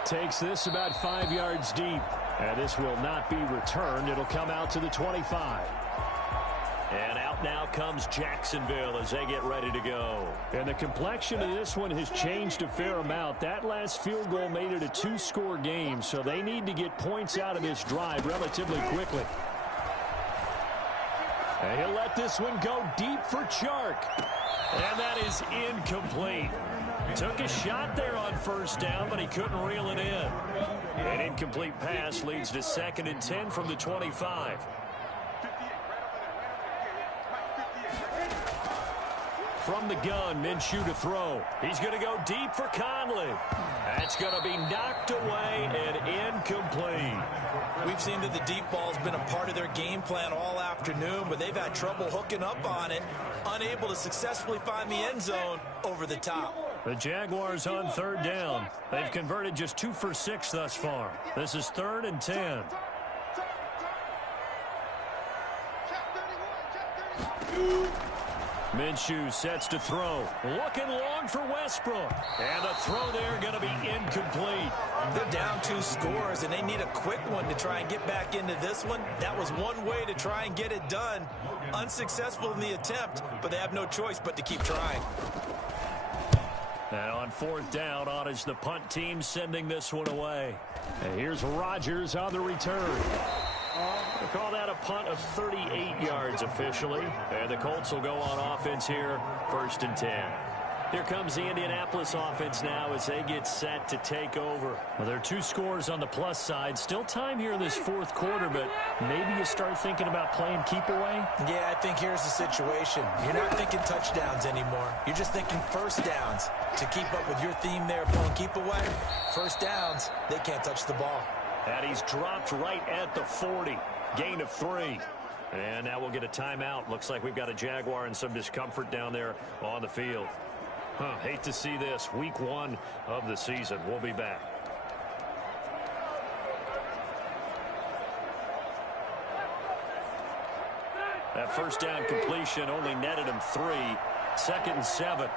Takes this about 5 yards deep. And this will not be returned. It'll come out to the 25. And out now comes Jacksonville as they get ready to go. And the complexion of this one has changed a fair amount. That last field goal made it a 2-score game, so they need to get points out of this drive relatively quickly. And he'll let this one go deep for Chark. And that is incomplete. Took a shot there on 1st down, but he couldn't reel it in. An incomplete pass leads to 2nd and 10 from the 25. From the gun, Minshew to throw. He's going to go deep for Conley. That's going to be knocked away and incomplete. We've seen that the deep ball's been a part of their game plan all afternoon, but they've had trouble hooking up on it, unable to successfully find the end zone over the top. The Jaguars on 3rd down. They've converted just 2 for 6 thus far. This is 3rd and 10. Minshew sets to throw. Looking long for Westbrook. And the throw there going to be incomplete. They're down 2 scores, and they need a quick one to try and get back into this one. That was one way to try and get it done. Unsuccessful in the attempt, but they have no choice but to keep trying. And on 4th down, on is the punt team sending this one away. And here's Rodgers on the return. They call that a punt of 38 yards officially. And the Colts will go on offense here, 1st and 10. Here comes the Indianapolis offense now as they get set to take over. Well, there are 2 scores on the plus side. Still time here in this fourth quarter, but maybe you start thinking about playing keep away? Yeah, I think here's the situation. You're not thinking touchdowns anymore. You're just thinking first downs. To keep up with your theme there, playing keep away, first downs, they can't touch the ball. And he's dropped right at the 40. Gain of 3. And now we'll get a timeout. Looks like we've got a Jaguar and some discomfort down there on the field. Hate to see this. Week 1 of the season. We'll be back. That first down completion only netted him 3. 2nd and 7.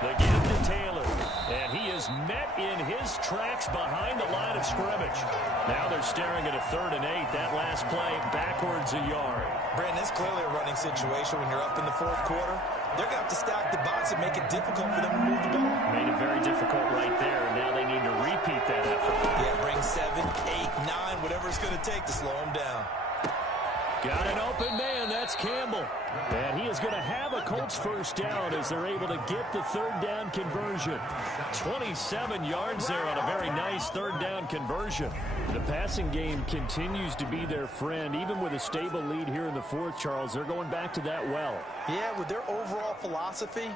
The give to Taylor. And he is met in his tracks behind the line of scrimmage. Now they're staring at a 3rd and 8. That last play backwards a yard. Brandon, it's clearly a running situation when you're up in the fourth quarter. They're going to have to stack the box and make it difficult for them to move the ball. Made it very difficult right there, and now they need to repeat that effort. Yeah, bring 7, 8, 9, whatever it's going to take to slow them down. Got an open man. That's Campbell. And he is going to have a Colts first down as they're able to get the 3rd down conversion. 27 yards there on a very nice 3rd down conversion. The passing game continues to be their friend. Even with a stable lead here in the 4th, Charles, they're going back to that well. Yeah, with their overall philosophy,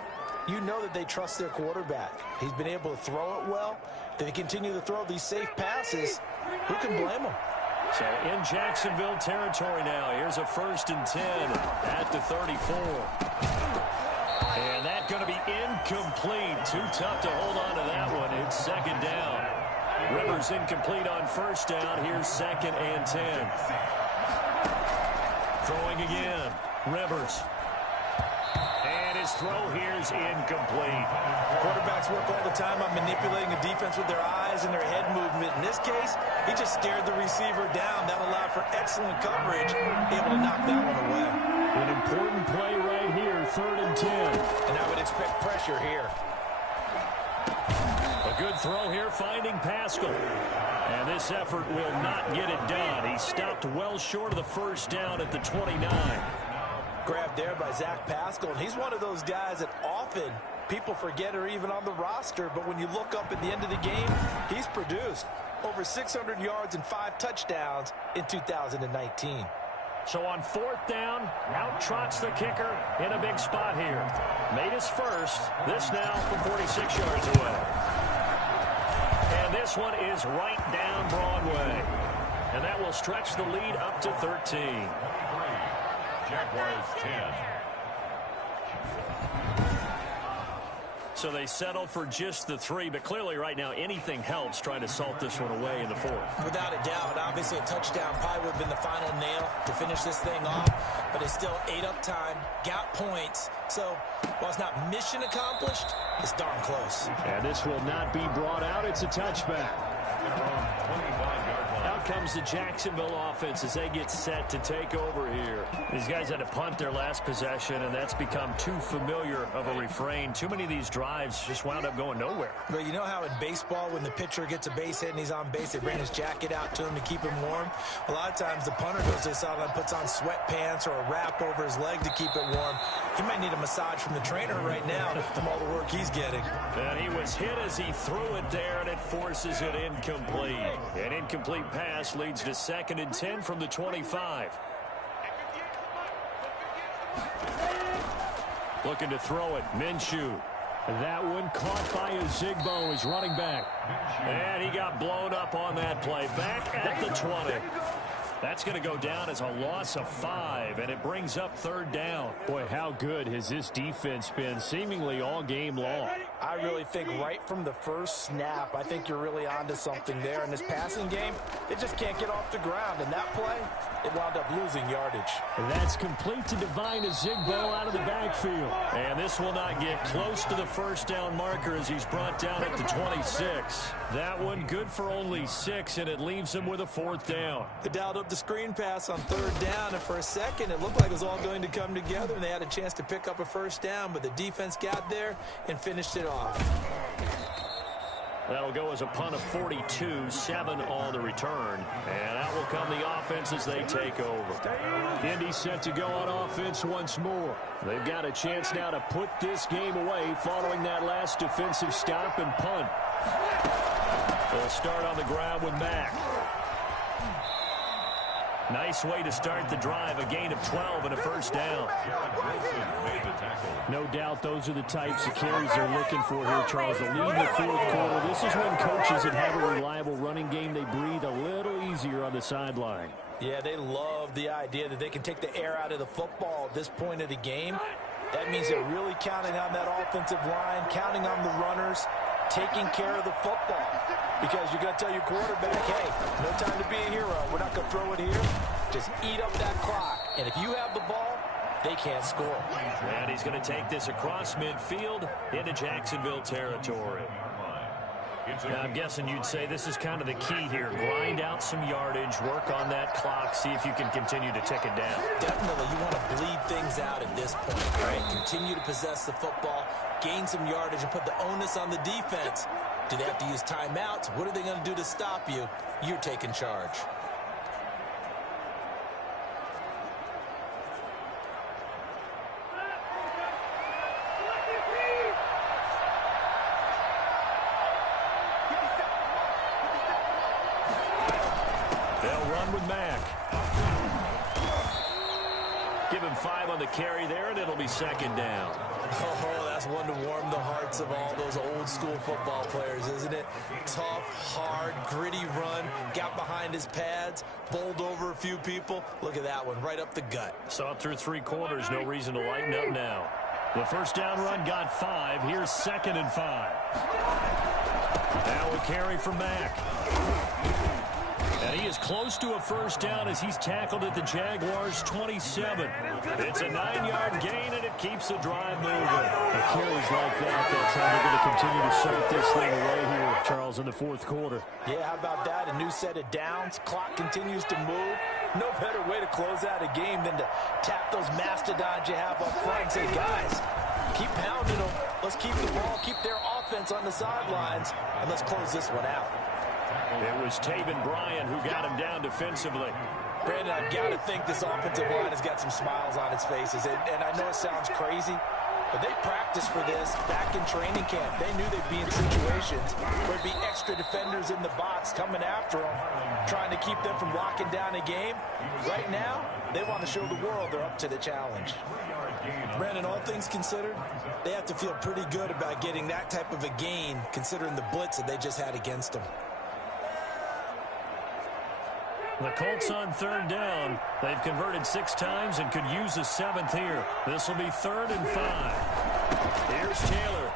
you know that they trust their quarterback. He's been able to throw it well. They continue to throw these safe passes. Who can blame them? So in Jacksonville territory now. Here's a 1st and 10 at the 34. And that's going to be incomplete. Too tough to hold on to that one. It's 2nd down. Rivers incomplete on 1st down. Here's 2nd and 10. Throwing again. Rivers. And his throw here is incomplete. Quarterbacks work all the time on manipulating the defense with their eyes and their head movement. In this case, he just stared the receiver down. That allowed for excellent coverage, able to knock that one away. An important play right here, 3rd and 10. And I would expect pressure here. A good throw here, finding Pascal. And this effort will not get it done. He stopped well short of the first down at the 29. Grabbed there by Zach Pascal, and he's one of those guys that often people forget are even on the roster, but when you look up at the end of the game, he's produced over 600 yards and 5 touchdowns in 2019. So on 4th down, out trots the kicker in a big spot here. Made his first. This now from 46 yards away. And this one is right down Broadway. And that will stretch the lead up to 13. Jaguars 10. So they settle for just the 3, but clearly right now anything helps trying to salt this one away in the 4th. Without a doubt, obviously a touchdown probably would have been the final nail to finish this thing off, but it's still ate up time, got points, so while it's not mission accomplished, it's darn close. And this will not be brought out. It's a touchback. Out comes the Jacksonville offense as they get set to take over here. These guys had to punt their last possession, and that's become too familiar of a refrain. Too many of these drives just wound up going nowhere. But you know how in baseball, when the pitcher gets a base hit and he's on base, they bring his jacket out to him to keep him warm? A lot of times the punter goes to the sideline, puts on sweatpants or a wrap over his leg to keep it warm. He might need a massage from the trainer right now from all the work he's getting. And he was hit as he threw it there, and it forces it incomplete. An incomplete pass leads to 2nd and 10 from the 25. Looking to throw it, Minshew. That one caught by Ozigbo, his running back. And he got blown up on that play. Back at the 20. That's going to go down as a loss of 5, and it brings up 3rd down. Boy, how good has this defense been seemingly all game long? I really think right from the first snap, I think you're really onto something there. In this passing game, it just can't get off the ground. And that play, it wound up losing yardage. And that's complete to Divine Ozigbo out of the backfield. And this will not get close to the first down marker as he's brought down at the 26. That one good for only 6, and it leaves him with a 4th down. They dialed up the screen pass on 3rd down, and for a second, it looked like it was all going to come together, and they had a chance to pick up a first down, but the defense got there and finished it off. That'll go as a punt of 42, 7 on the return. And out will come the offense as they take over. Indy set to go on offense once more. They've got a chance now to put this game away following that last defensive stop and punt. They'll start on the ground with Mack. Nice way to start the drive, a gain of 12 and a first down. No doubt those are the types of carries they're looking for here, Charles. To lead the fourth quarter, this is when coaches that have a reliable running game, they breathe a little easier on the sideline. Yeah, they love the idea that they can take the air out of the football at this point of the game. That means they're really counting on that offensive line, counting on the runners, taking care of the football. Because you're going to tell your quarterback, hey, no time to be a hero. We're not going to throw it here. Just eat up that clock. And if you have the ball, they can't score. And he's going to take this across midfield into Jacksonville territory. Now, I'm guessing you'd say this is kind of the key here. Grind out some yardage, work on that clock, see if you can continue to tick it down. Definitely, you want to bleed things out at this point, right? Continue to possess the football, gain some yardage, and put the onus on the defense. Do they have to use timeouts? What are they going to do to stop you? You're taking charge. They'll run with Mack. Give him 5 on the carry there, and it'll be second down. Oh, that's one to warm the hearts of all those old school football players, isn't it? Tough, hard, gritty run, got behind his pads, bowled over a few people. Look at that one, right up the gut. Saw through 3 quarters, no reason to lighten up now. The first down run got 5. Here's 2nd and 5. Now a carry for Mack. And he is close to a first down as he's tackled at the Jaguars' 27. It's a 9-yard gain, and it keeps the drive moving. The carries like that's how they're going to continue to sort this thing away here, Charles, in the fourth quarter. Yeah, how about that? A new set of downs. Clock continues to move. No better way to close out a game than to tap those mastodons you have up front and say, guys, keep pounding them. Let's keep the ball, keep their offense on the sidelines, and let's close this one out. It was Taven Bryan who got him down defensively. Brandon, I've got to think this offensive line has got some smiles on its faces. And I know it sounds crazy, but they practiced for this back in training camp. They knew they'd be in situations where there'd be extra defenders in the box coming after them, trying to keep them from locking down a game. Right now, they want to show the world they're up to the challenge. Brandon, all things considered, they have to feel pretty good about getting that type of a gain, considering the blitz that they just had against them. The Colts on 3rd down. They've converted 6 times and could use a 7th here. This will be 3rd and 5. Here's Taylor.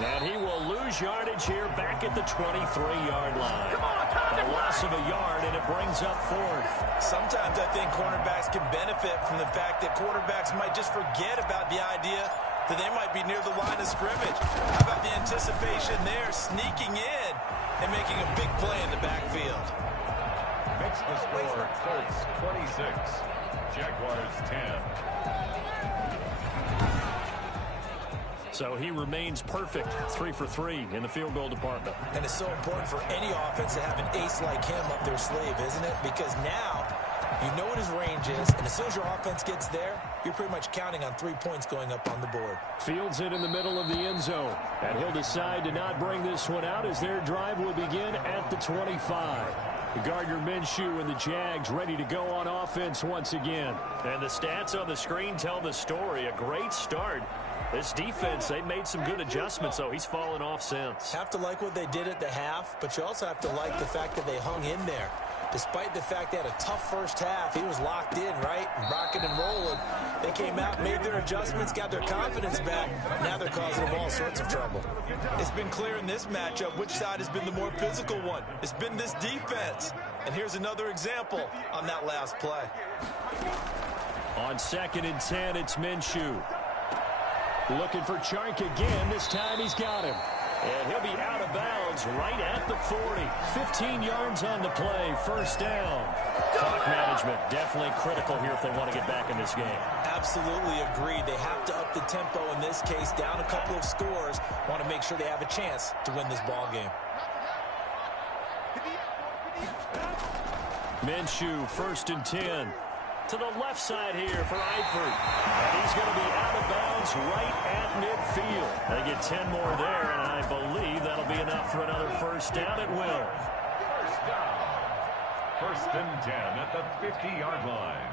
And he will lose yardage here back at the 23-yard line. A loss of a yard, and it brings up 4th. Sometimes I think cornerbacks can benefit from the fact that quarterbacks might just forget about the idea that they might be near the line of scrimmage. How about the anticipation there, sneaking in and making a big play in the backfield? Makes the score Colts 26, Jaguars 10. So he remains perfect, 3 for 3 in the field goal department. And it's so important for any offense to have an ace like him up their sleeve, isn't it? Because now you know what his range is, and as soon as your offense gets there, you're pretty much counting on 3 points going up on the board. Fields it in the middle of the end zone, and he'll decide to not bring this one out as their drive will begin at the 25. Gardner Minshew and the Jags ready to go on offense once again. And the stats on the screen tell the story. A great start. This defense, they've made some good adjustments, though. He's fallen off since. Have to like what they did at the half, but you also have to like the fact that they hung in there. Despite the fact they had a tough first half, he was locked in, right? Rocking and rolling. They came out, made their adjustments, got their confidence back. Now they're causing them all sorts of trouble. It's been clear in this matchup which side has been the more physical one. It's been this defense. And here's another example on that last play. On 2nd and 10, it's Minshew. Looking for Chark again. This time he's got him. And he'll be out of bounds right at the 40. 15 yards on the play. First down. Clock management definitely critical here if they want to get back in this game. Absolutely agreed. They have to up the tempo in this case. Down a couple of scores. Want to make sure they have a chance to win this ball game. Minshew, 1st and 10. To the left side here for Eifert. And he's going to be out of bounds right at midfield. They get 10 more there, and I believe that'll be enough for another first down. It will. First down. 1st and 10 at the 50-yard line.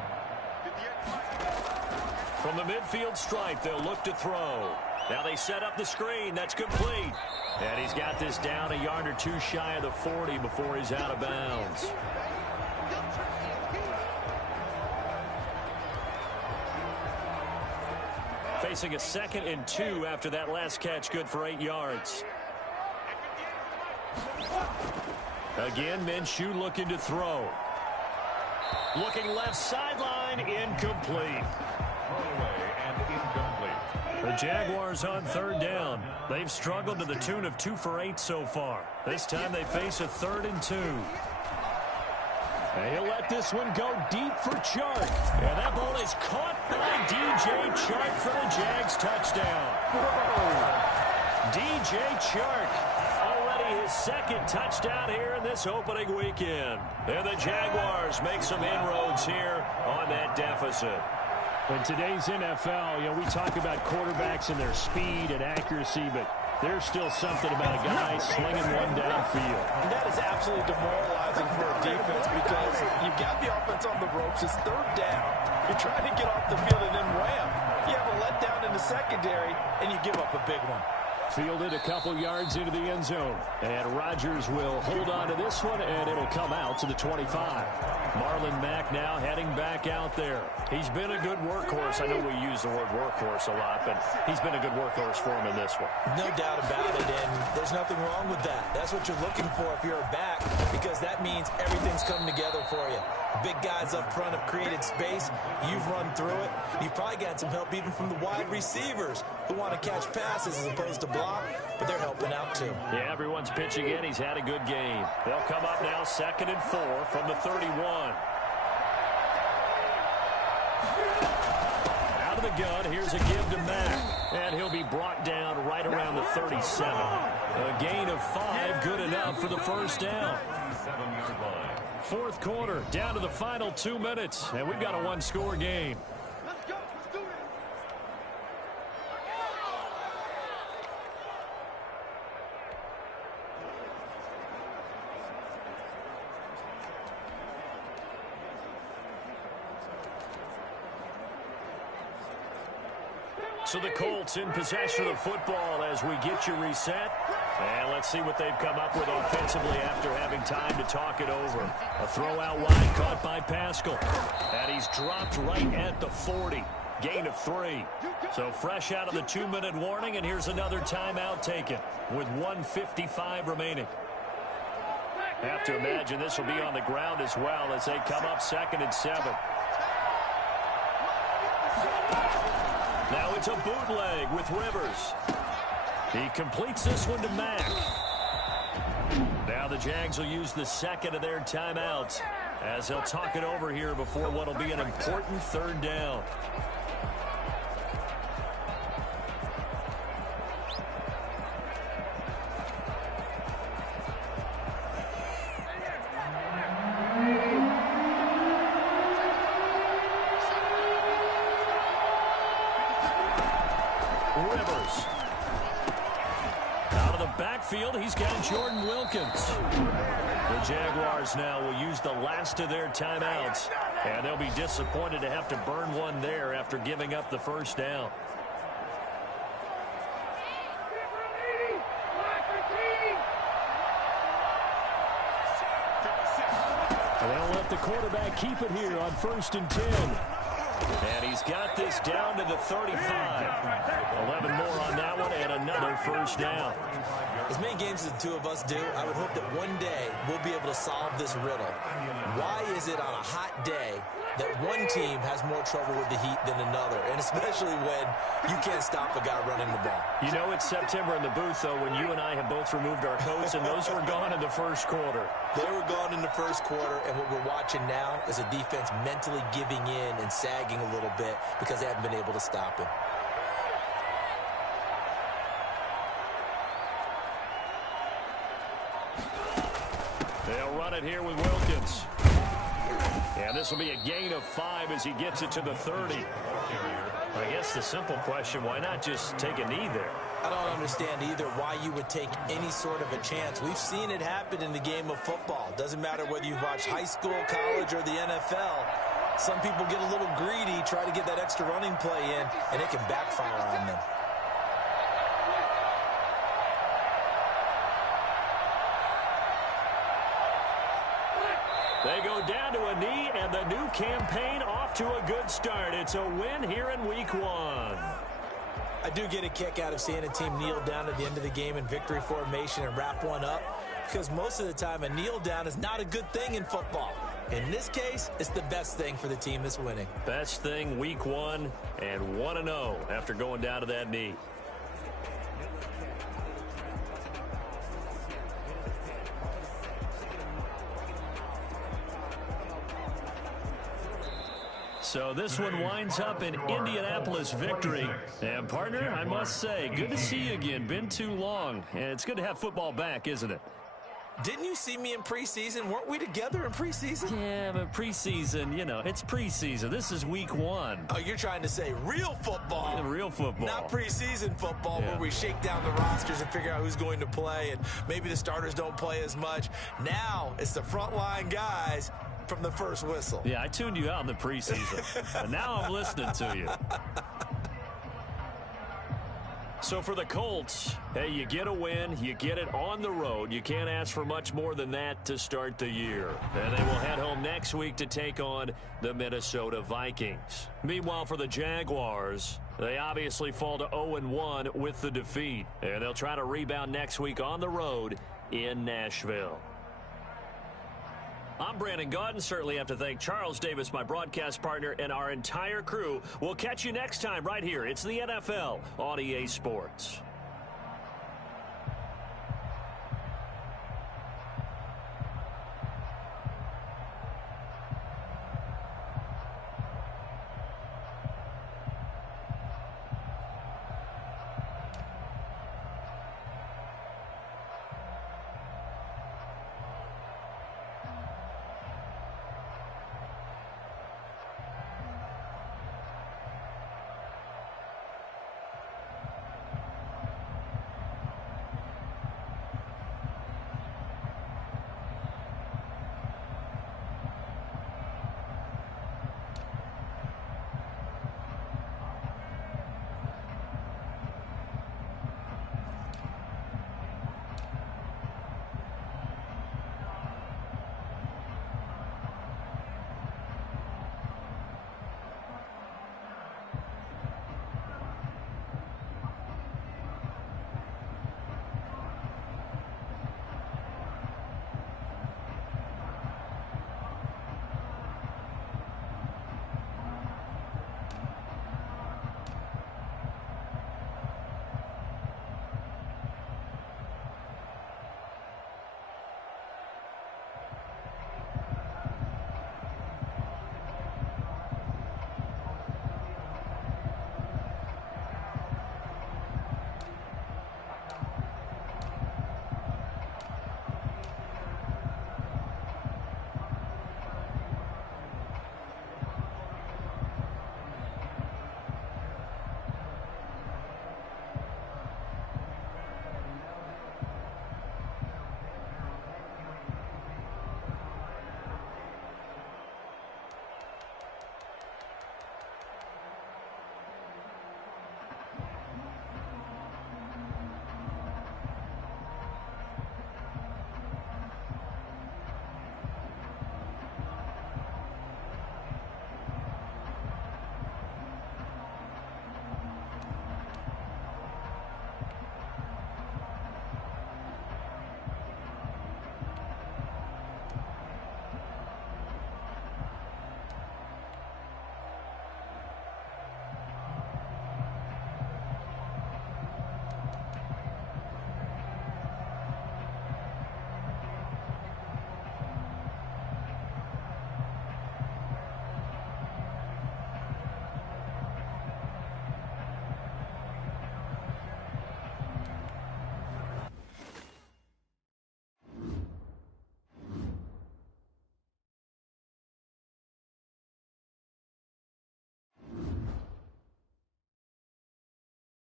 From the midfield stripe, they'll look to throw. Now they set up the screen. That's complete. And he's got this down a yard or two shy of the 40 before he's out of bounds. Facing a 2nd and 2 after that last catch, good for 8 yards. Again, Minshew looking to throw. Looking left sideline, incomplete. Throwaway and incomplete. The Jaguars on 3rd down. They've struggled to the tune of 2 for 8 so far. This time they face a 3rd and 2. And he'll let this one go deep for Chark. And that ball is caught by DJ Chark for the Jags touchdown. DJ Chark, already his 2nd touchdown here in this opening weekend. And the Jaguars make some inroads here on that deficit. In today's NFL, we talk about quarterbacks and their speed and accuracy, but there's still something about a guy slinging one downfield. And that is absolutely demoralizing for a defense because you've got the offense on the ropes. It's 3rd down. You're trying to get off the field and then wham. You have a letdown in the secondary, and you give up a big one. Fielded a couple yards into the end zone. And Rodgers will hold on to this one, and it'll come out to the 25. Marlon Mack now heading back out there. He's been a good workhorse. I know we use the word workhorse a lot, but he's been a good workhorse for him in this one. No doubt about it, and there's nothing wrong with that. That's what you're looking for if you're a back, because that means everything's coming together for you. Big guys up front have created space. You've run through it. You've probably got some help even from the wide receivers who want to catch passes as opposed to block, but they're helping out too. Yeah, everyone's pitching in. He's had a good game. They'll come up now 2nd and 4 from the 31. Out of the gun, here's a give to Mack. And he'll be brought down right around the 37. A gain of 5, good enough for the first down. 7-yard line. 4th quarter, down to the final 2 minutes, and we've got a 1-score game. So the Colts in possession of the football as we get you reset. And let's see what they've come up with offensively after having time to talk it over. A throw out wide caught by Pascal. And he's dropped right at the 40. Gain of 3. So fresh out of the 2-minute warning, and here's another timeout taken with 1:55 remaining. Have to imagine this will be on the ground as well as they come up 2nd and 7. Now it's a bootleg with Rivers. He completes this one to Mack. Now the Jags will use the 2nd of their timeouts as they'll talk it over here before what will be an important 3rd down. Rivers. Out of the backfield, he's got Jordan Wilkins. The Jaguars now will use the last of their timeouts, and they'll be disappointed to have to burn one there after giving up the first down. And they'll let the quarterback keep it here on 1st and 10. And he's got this down to the 35. 11 more on that one and another first down. As many games as the two of us do, I would hope that one day we'll be able to solve this riddle. Why is it on a hot day that one team has more trouble with the heat than another, and especially when you can't stop a guy running the ball? You know, it's September in the booth, though, when you and I have both removed our coats, and those were gone in the first quarter. They were gone in the first quarter, and what we're watching now is a defense mentally giving in and sagging a little bit because they haven't been able to stop him. They'll run it here with Wilkins. And this will be a gain of 5 as he gets it to the 30. I guess the simple question, why not just take a knee there? I don't understand either why you would take any sort of a chance. We've seen it happen in the game of football. Doesn't matter whether you've watched high school, college, or the NFL. Some people get a little greedy, try to get that extra running play in, and it can backfire on them. They go down to a knee, and the new campaign off to a good start. It's a win here in Week 1. I do get a kick out of seeing a team kneel down at the end of the game in victory formation and wrap one up, because most of the time a kneel down is not a good thing in football. In this case, it's the best thing for the team that's winning. Best thing Week 1 and 1-0 after going down to that knee. So this one winds up in Indianapolis victory. And, partner, I must say, good to see you again. Been too long. And it's good to have football back, isn't it? Didn't you see me in preseason? Weren't we together in preseason? Yeah, but preseason, you know, it's preseason. This is Week 1. Oh, you're trying to say real football. Yeah, real football. Not preseason football where we shake down the rosters and figure out who's going to play, and maybe the starters don't play as much. Now it's the frontline guys from the first whistle. Yeah, I tuned you out in the preseason. And now I'm listening to you. So for the Colts, hey, you get a win, you get it on the road. You can't ask for much more than that to start the year. And they will head home next week to take on the Minnesota Vikings. Meanwhile, for the Jaguars, they obviously fall to 0-1 with the defeat. And they'll try to rebound next week on the road in Nashville. I'm Brandon Gaudin. Certainly have to thank Charles Davis, my broadcast partner, and our entire crew. We'll catch you next time right here. It's the NFL on EA Sports.